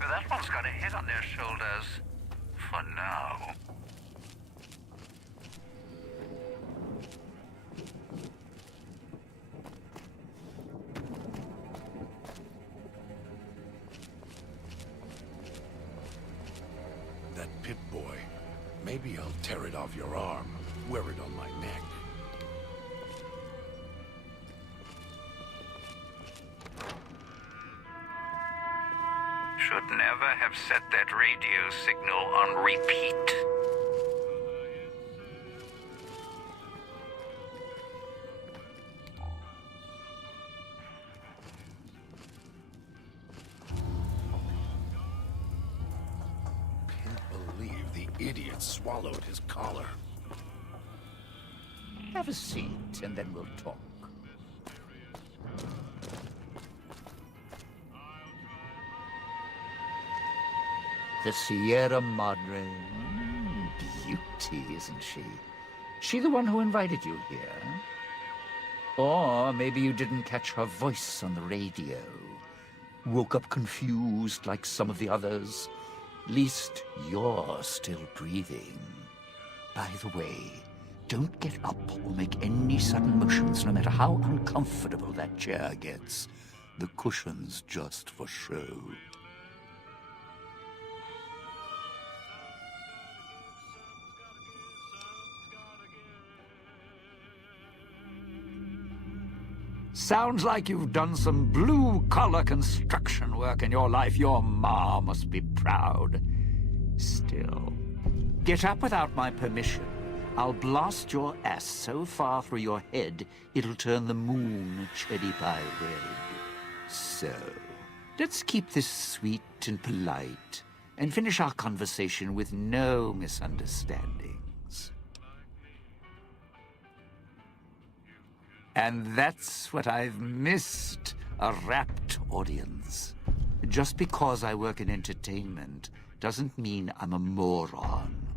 That one's got a head on their shoulders. For now. That Pip-Boy. Maybe I'll tear it off your arm, wear it on my neck. Should never have set that radio signal on repeat. Can't believe the idiot swallowed his collar. Have a seat, and then we'll talk. The Sierra Madre. Beauty, isn't she? She the one who invited you here? Or maybe you didn't catch her voice on the radio. Woke up confused like some of the others. Least you're still breathing. By the way, don't get up or make any sudden motions, no matter how uncomfortable that chair gets. The cushion's just for show. Sounds like you've done some blue-collar construction work in your life. Your ma must be proud. Still, get up without my permission. I'll blast your ass so far through your head, it'll turn the moon cherry pie red. So, let's keep this sweet and polite, and finish our conversation with no misunderstandings. And that's what I've missed, a rapt audience. Just because I work in entertainment doesn't mean I'm a moron.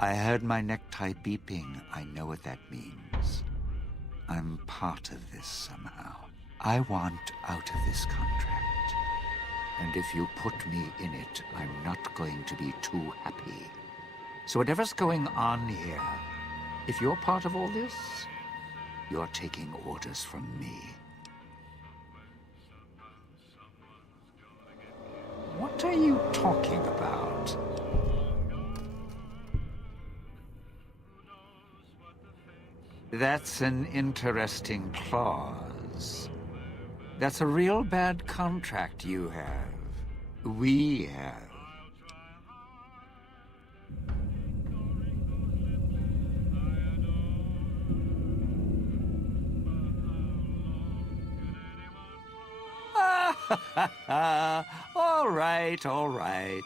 I heard my necktie beeping. I know what that means. I'm part of this somehow. I want out of this contract. And if you put me in it, I'm not going to be too happy. So whatever's going on here, if you're part of all this, you're taking orders from me. What are you talking about? That's an interesting clause. That's a real bad contract you have. We have. All right.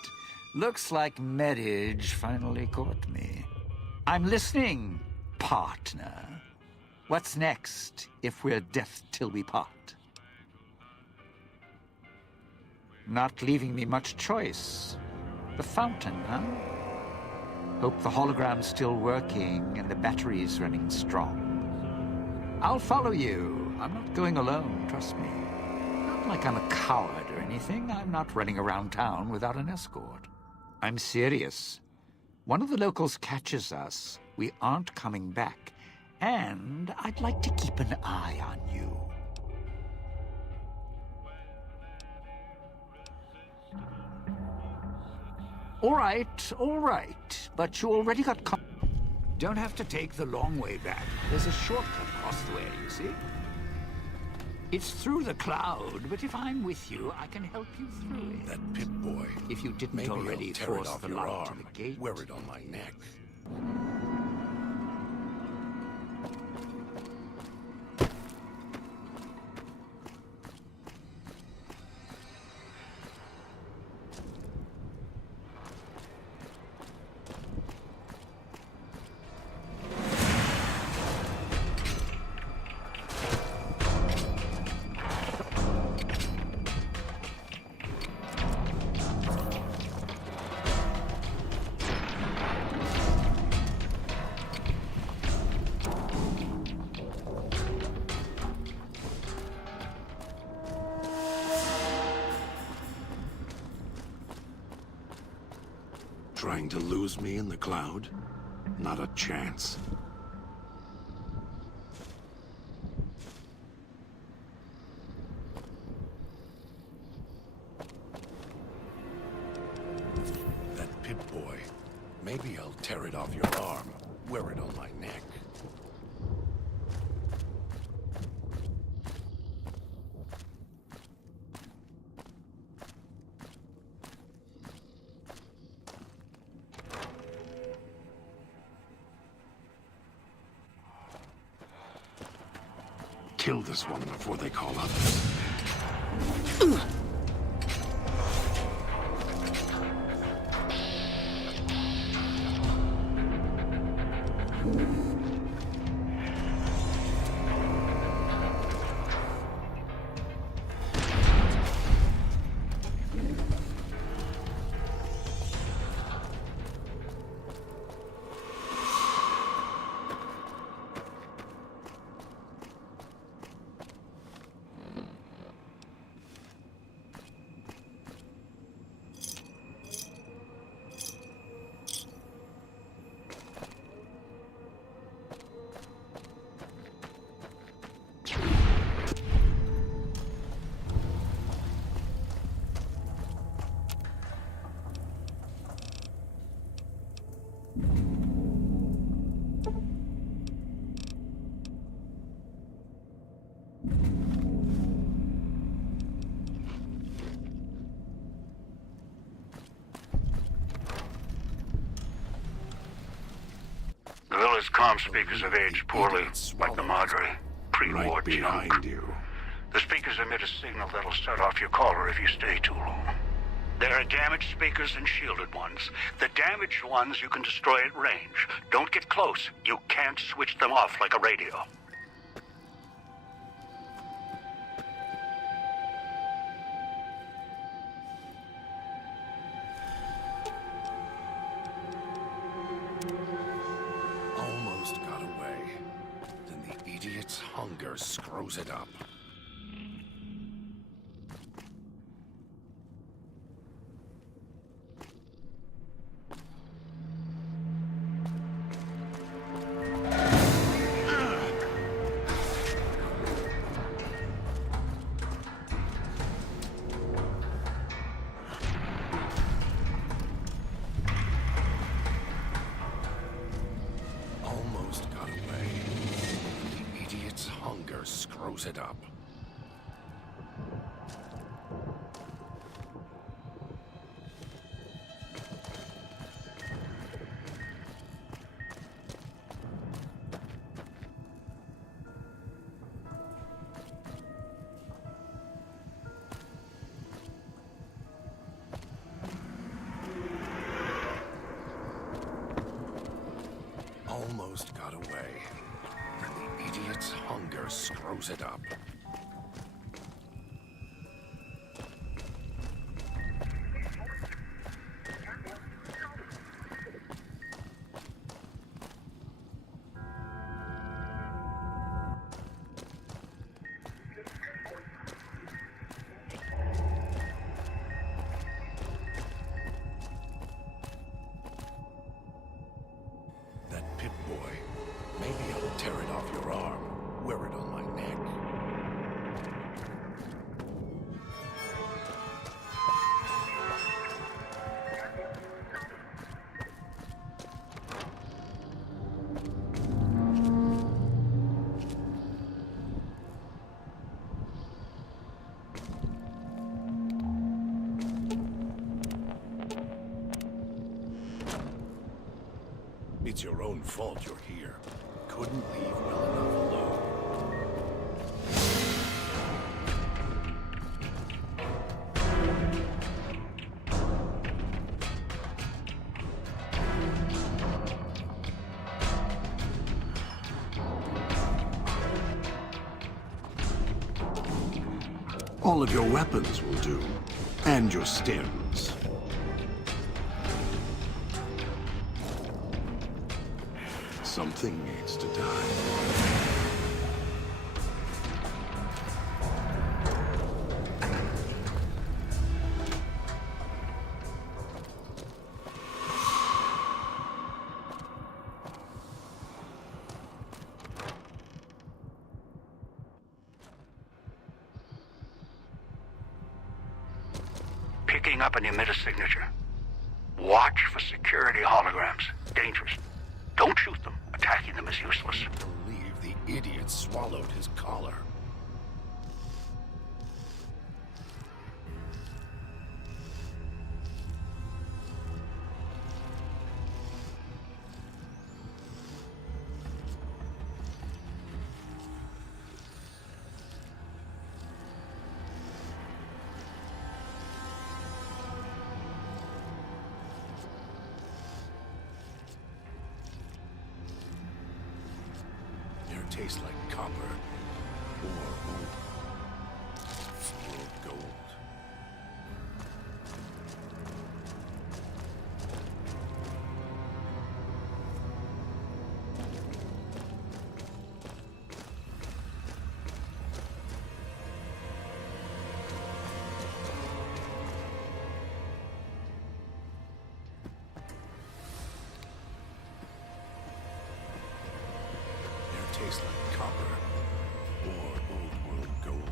Looks like marriage finally caught me. I'm listening, partner. What's next, if we're death till we part? Not leaving me much choice. The fountain, huh? Hope the hologram's still working and the battery's running strong. I'll follow you. I'm not going alone, trust me. Not like I'm a coward or anything. I'm not running around town without an escort. I'm serious. One of the locals catches us, we aren't coming back. And I'd like to keep an eye on you. All right. But you already got Don't have to take the long way back. There's a shortcut across the way, you see? It's through the cloud, but if I'm with you, I can help you through it. That Pip-Boy. If you didn't Maybe already I'll tear force it off the your lock to arm, the gate. wear it on my neck. Trying to lose me in the cloud? Not a chance. That Pip-Boy. Maybe I'll tear it off your arm, wear it on my neck. Kill this one before they call others. The village comm speakers have aged poorly, like the Madre. Pre-war junk. The speakers emit a signal that'll set off your caller if you stay too long. There are damaged speakers and shielded ones. The damaged ones you can destroy at range. Don't get close. You can't switch them off like a radio. Almost got away. Then the idiot's hunger screws it up. Almost got away. The idiot's hunger screws it up. Almost got away. And the idiot's hunger screws it up. your arm. Wear it on my neck. It's your own fault you're here. Couldn't leave well enough alone. All of your weapons will do, and your stems. Something needs to die. Picking up an emitter signature. Watch for security holograms. Dangerous. Don't shoot them. Attacking them is useless. I believe the idiot swallowed his collar. Tastes like copper or gold. Tastes like copper or old world gold.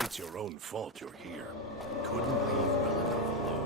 It's your own fault you're here. Couldn't leave well enough alone.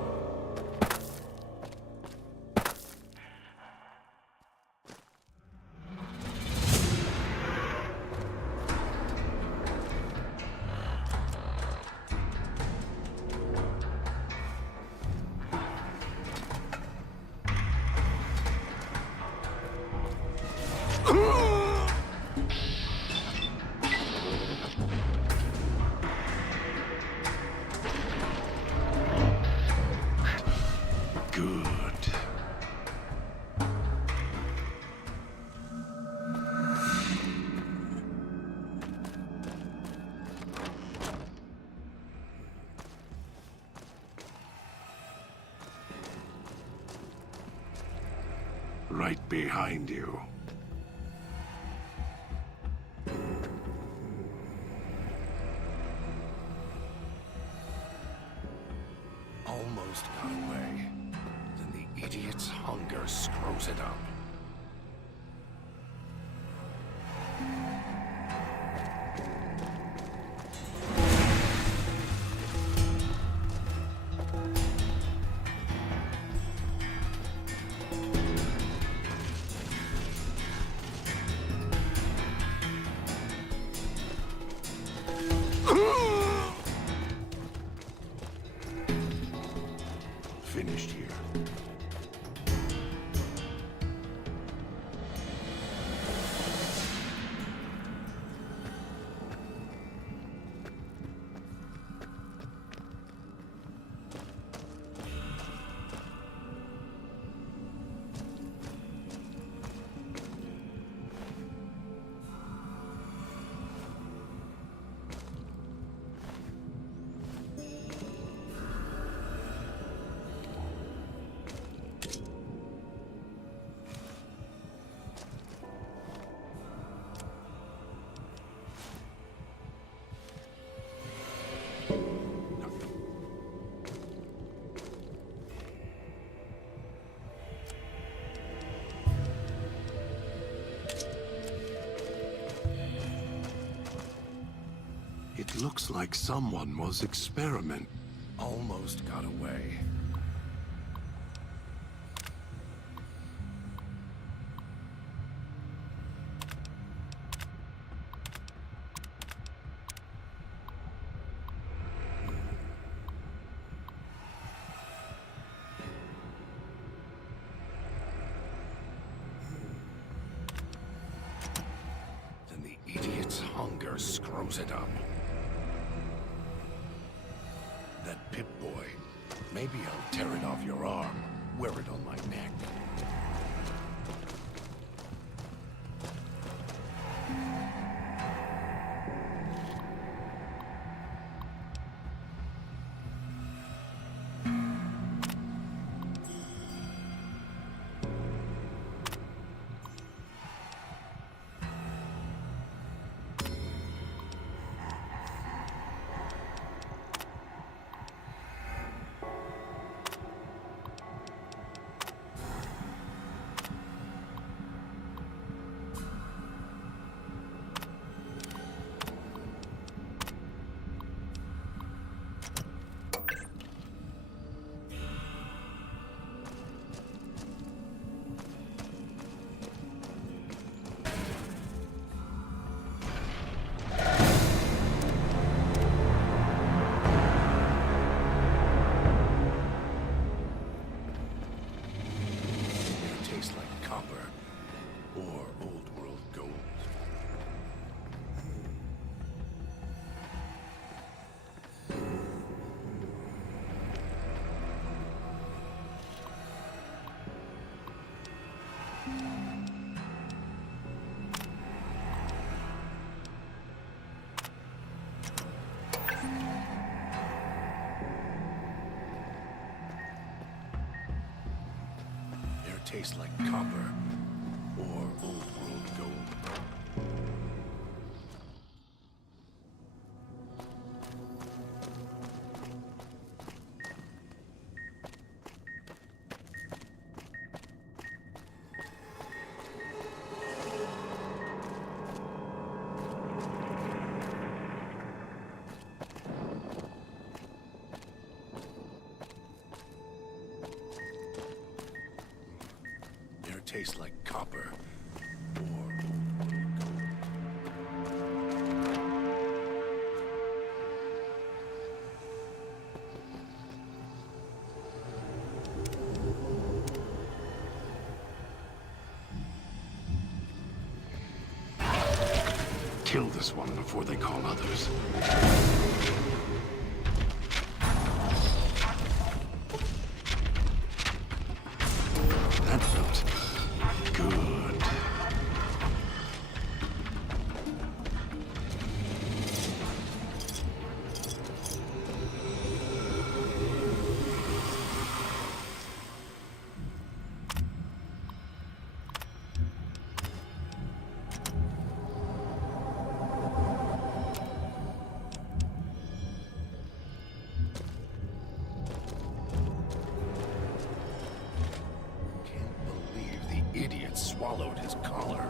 Right behind you. Almost got away. Then the idiot's hunger screws it up. Finished here. Looks like someone was experiment. Almost got away. Then the idiot's hunger screws it up. That Pip-Boy. Maybe I'll tear it off your arm, wear it on my neck. Tastes like copper or old world gold. Tastes like copper or kill this one before they call others. Swallowed his collar.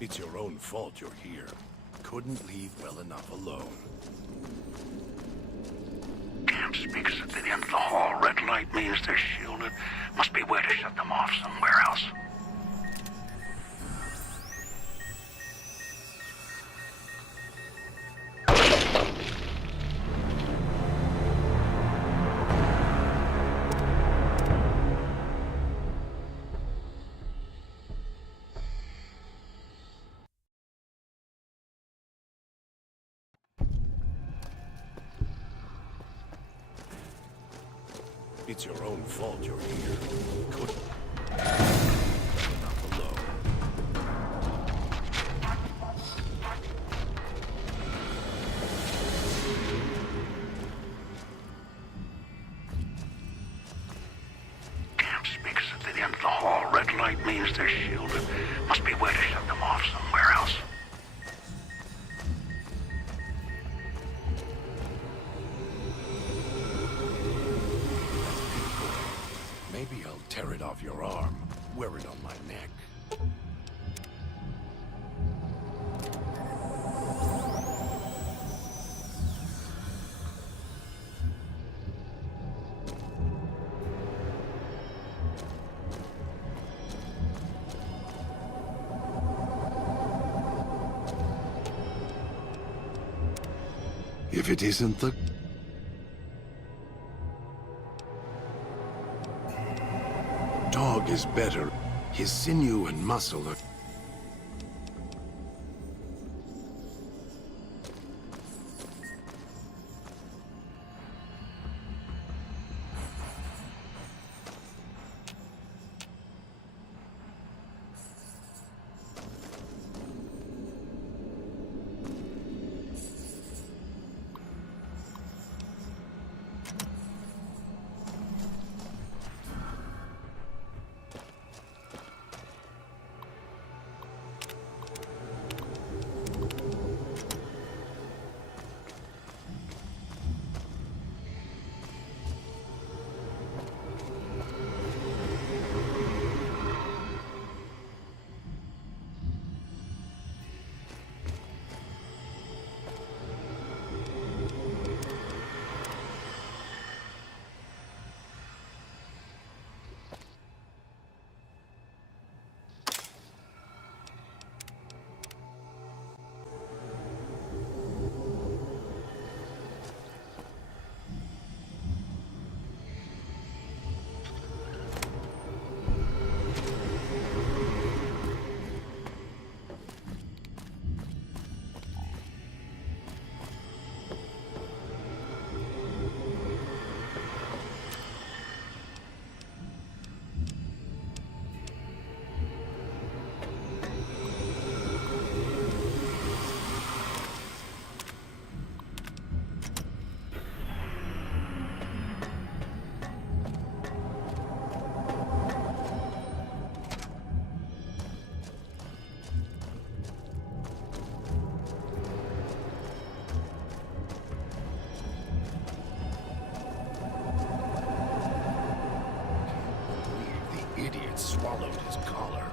It's your own fault you're here. Couldn't leave well enough alone. Camp speakers at the end of the hall. Red light means they're shielded. Must be a way to shut them off somewhere else. It's your own fault you're here. Couldn't. Enough alone. light means they're shielded. Must be a way to shut them off somewhere else. Maybe I'll tear it off your arm, wear it on my neck. If it isn't the... Dog is better. His sinew and muscle are... Swallowed his collar.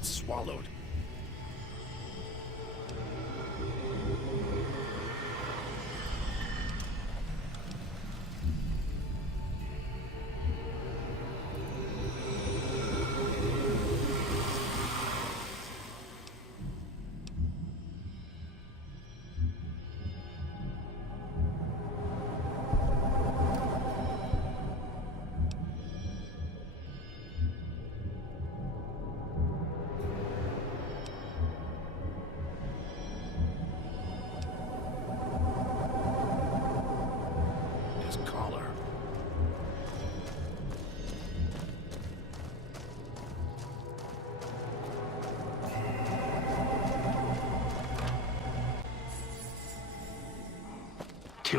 Swallowed.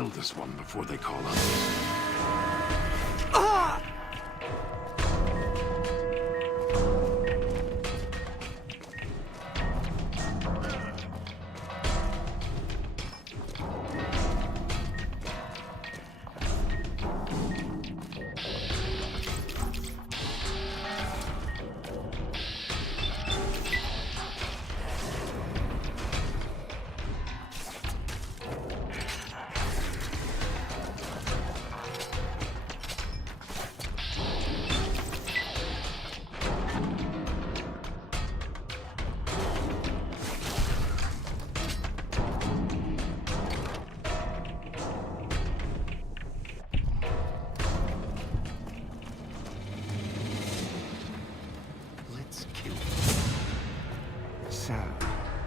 kill this one before they call others.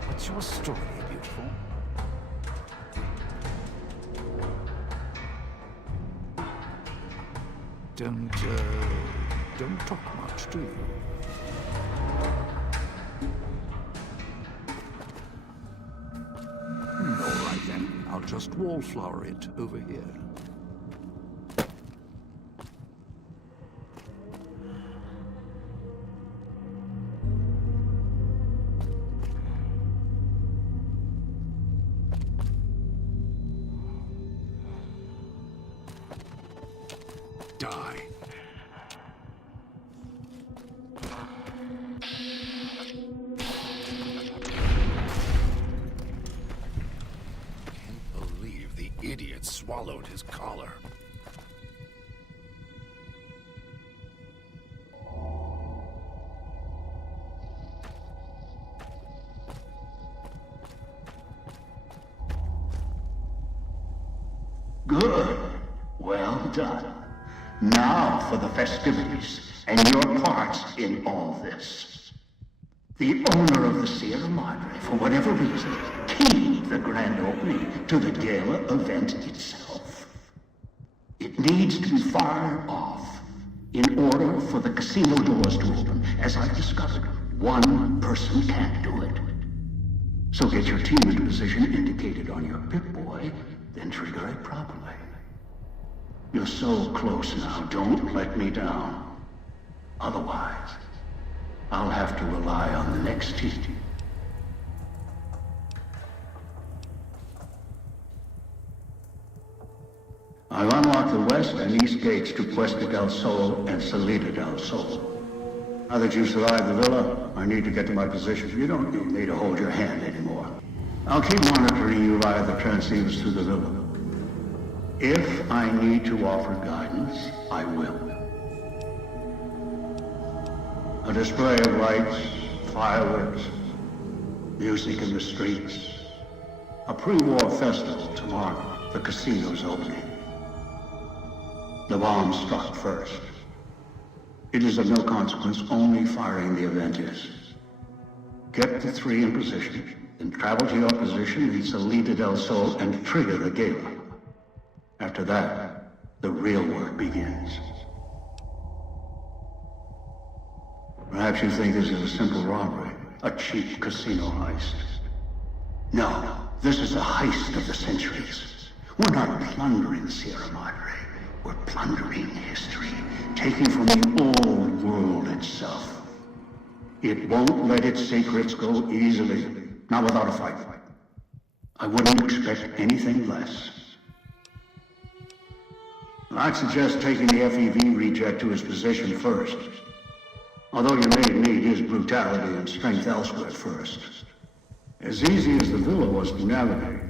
What's your story, beautiful? Don't talk much, do you? All right then, I'll just wallflower it over here. Swallowed his collar. Good. Well done. Now for the festivities and your parts in all this. The owner of the Sierra Madre, for whatever reason, keyed the grand opening to the gala event itself. It needs to be fired off in order for the casino doors to open. As I've discovered, one person can't do it. So get your team into position indicated on your Pip-Boy, then trigger it properly. You're so close now, don't let me down. Otherwise, I'll have to rely on the next team. I've unlocked the west and east gates to Puesta del Sol and Salida del Sol. Now that you've survived the villa, I need to get to my position. You don't need me to hold your hand anymore. I'll keep monitoring you via the transceivers through the villa. If I need to offer guidance, I will. A display of lights, fireworks, music in the streets. A pre-war festival tomorrow, the casino's opening. The bomb struck first. It is of no consequence, only firing the event is. Get the three in position, then travel to your position in Salida del Sol and trigger the gala. After that, the real work begins. Perhaps you think this is a simple robbery, a cheap casino heist. No, this is a heist of the centuries. We're not plundering Sierra Madre. We're plundering history, taking from the old world itself. It won't let its secrets go easily, not without a fight. I wouldn't expect anything less. I'd suggest taking the FEV reject to his position first. Although you may need his brutality and strength elsewhere first. As easy as the villa was to navigate,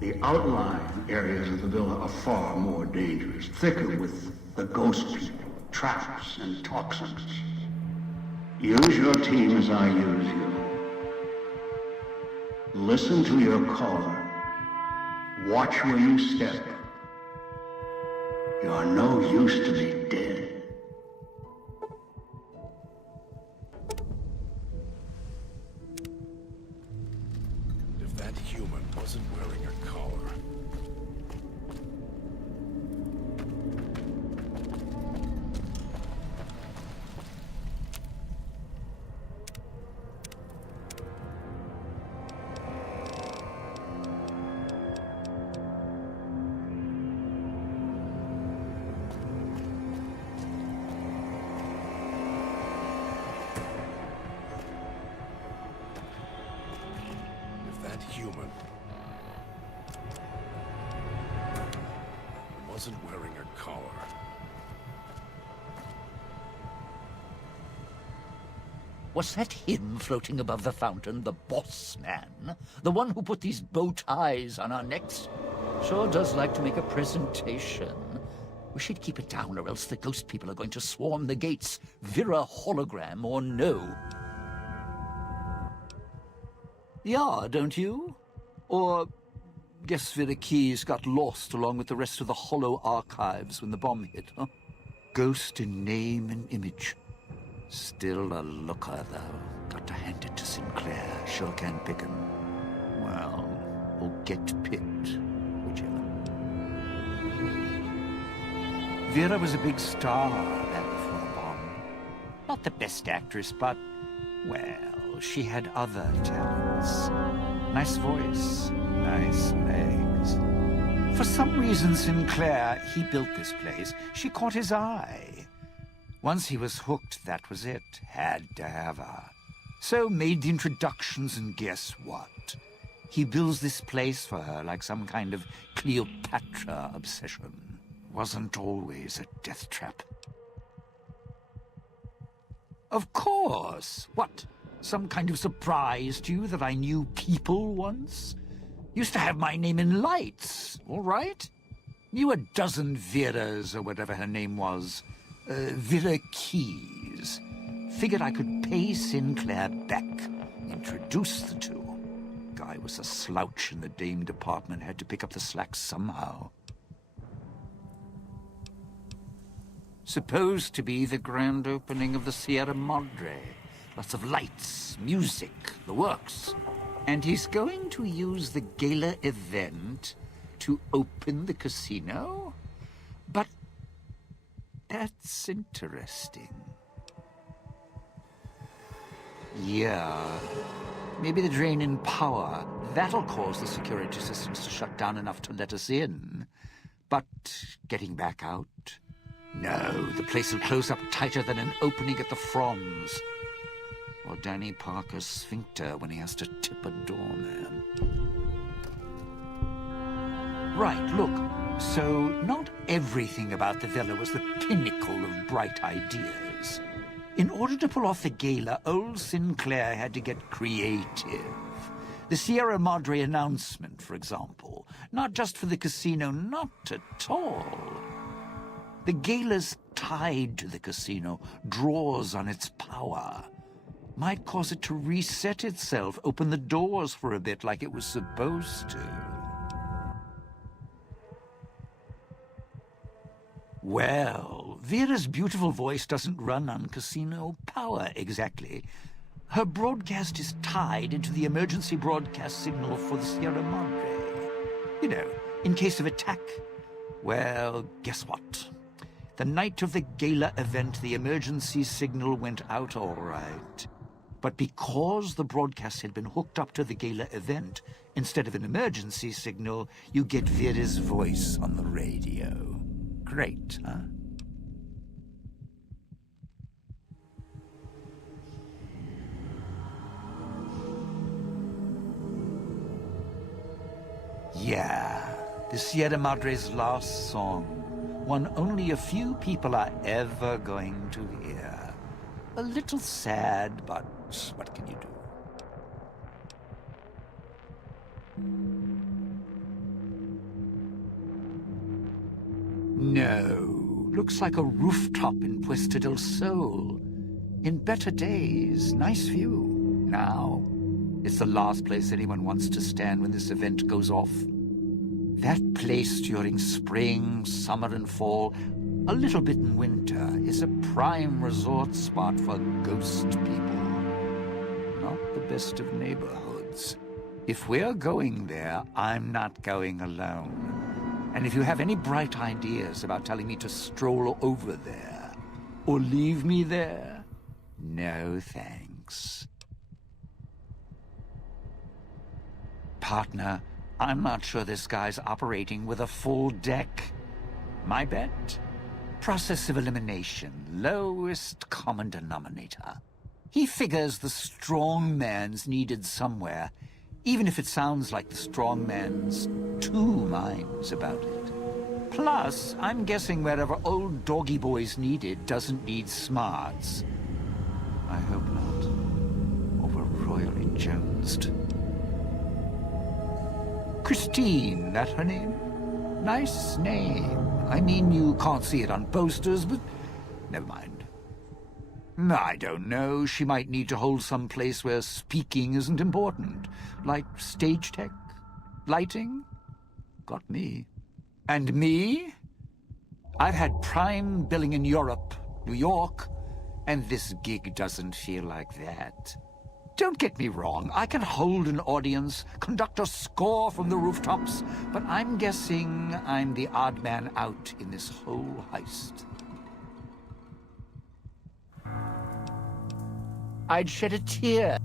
the outlying areas of the villa are far more dangerous, thicker with the ghost people, traps, and toxins. Use your team as I use you. Listen to your caller. Watch where you step. You're no use to me dead. If that human wasn't wearing a collar. that human? He wasn't wearing a collar. Was that him floating above the fountain, the boss man? The one who put these bow ties on our necks? Sure does like to make a presentation. Wish he'd keep it down, or else the ghost people are going to swarm the gates, Vira hologram or no. Yeah, don't you? Or guess Vira keys got lost along with the rest of the holo archives when the bomb hit, huh? Ghost in name and image. Still a looker, though. Got to hand it to Sinclair. Sure can pick him. Well, or get picked. Whichever. Vera was a big star back before the bomb. Not the best actress, but, well, she had other talents. Nice voice, nice legs. For some reason, Sinclair, he built this place. She caught his eye. Once he was hooked, that was it. Had to have her. So made the introductions, and guess what? He builds this place for her like some kind of Cleopatra obsession. Wasn't always a death trap. Of course! What? Some kind of surprise to you that I knew people once? Used to have my name in lights, all right? Knew a dozen Veras, or whatever her name was. Vera Keys. Figured I could pay Sinclair back. Introduce the two. Guy was a slouch in the dame department. Had to pick up the slack somehow. Supposed to be the grand opening of the Sierra Madre. Lots of lights, music, the works. And he's going to use the gala event to open the casino? But that's interesting. Yeah. Maybe the drain in power. That'll cause the security systems to shut down enough to let us in. But getting back out? No, the place will close up tighter than an opening at the Fronds. Or Danny Parker's sphincter when he has to tip a doorman. Right, look. So, not everything about the villa was the pinnacle of bright ideas. In order to pull off the gala, old Sinclair had to get creative. The Sierra Madre announcement, for example. Not just for the casino, not at all. The gala's tied to the casino, draws on its power. Might cause it to reset itself, open the doors for a bit like it was supposed to. Well, Vera's beautiful voice doesn't run on casino power, exactly. Her broadcast is tied into the emergency broadcast signal for the Sierra Madre. You know, in case of attack. Well, guess what? The night of the gala event, the emergency signal went out all right. But because the broadcast had been hooked up to the gala event, instead of an emergency signal, you get Vera's voice on the radio. Great, huh? Yeah, the Sierra Madre's last song. One only a few people are ever going to hear. A little sad, but what can you do? No, looks like a rooftop in Puesta del Sol. In better days, nice view. Now, it's the last place anyone wants to stand when this event goes off. That place during spring, summer and fall, a little bit in winter, is a prime resort spot for ghost people. Not the best of neighborhoods. If we're going there, I'm not going alone. And if you have any bright ideas about telling me to stroll over there, or leave me there, no thanks. Partner, I'm not sure this guy's operating with a full deck. My bet? Process of elimination, lowest common denominator. He figures the strong man's needed somewhere, even if it sounds like the strong man's two minds about it. Plus, I'm guessing wherever old doggy boy's needed doesn't need smarts. I hope not. Or we're royally jonesed. Christine, that her name? Nice name. I mean, you can't see it on posters, but never mind. I don't know. She might need to hold some place where speaking isn't important. Like stage tech? Lighting? Got me. And me? I've had prime billing in Europe, New York, and this gig doesn't feel like that. Don't get me wrong, I can hold an audience, conduct a score from the rooftops, but I'm guessing I'm the odd man out in this whole heist. I'd shed a tear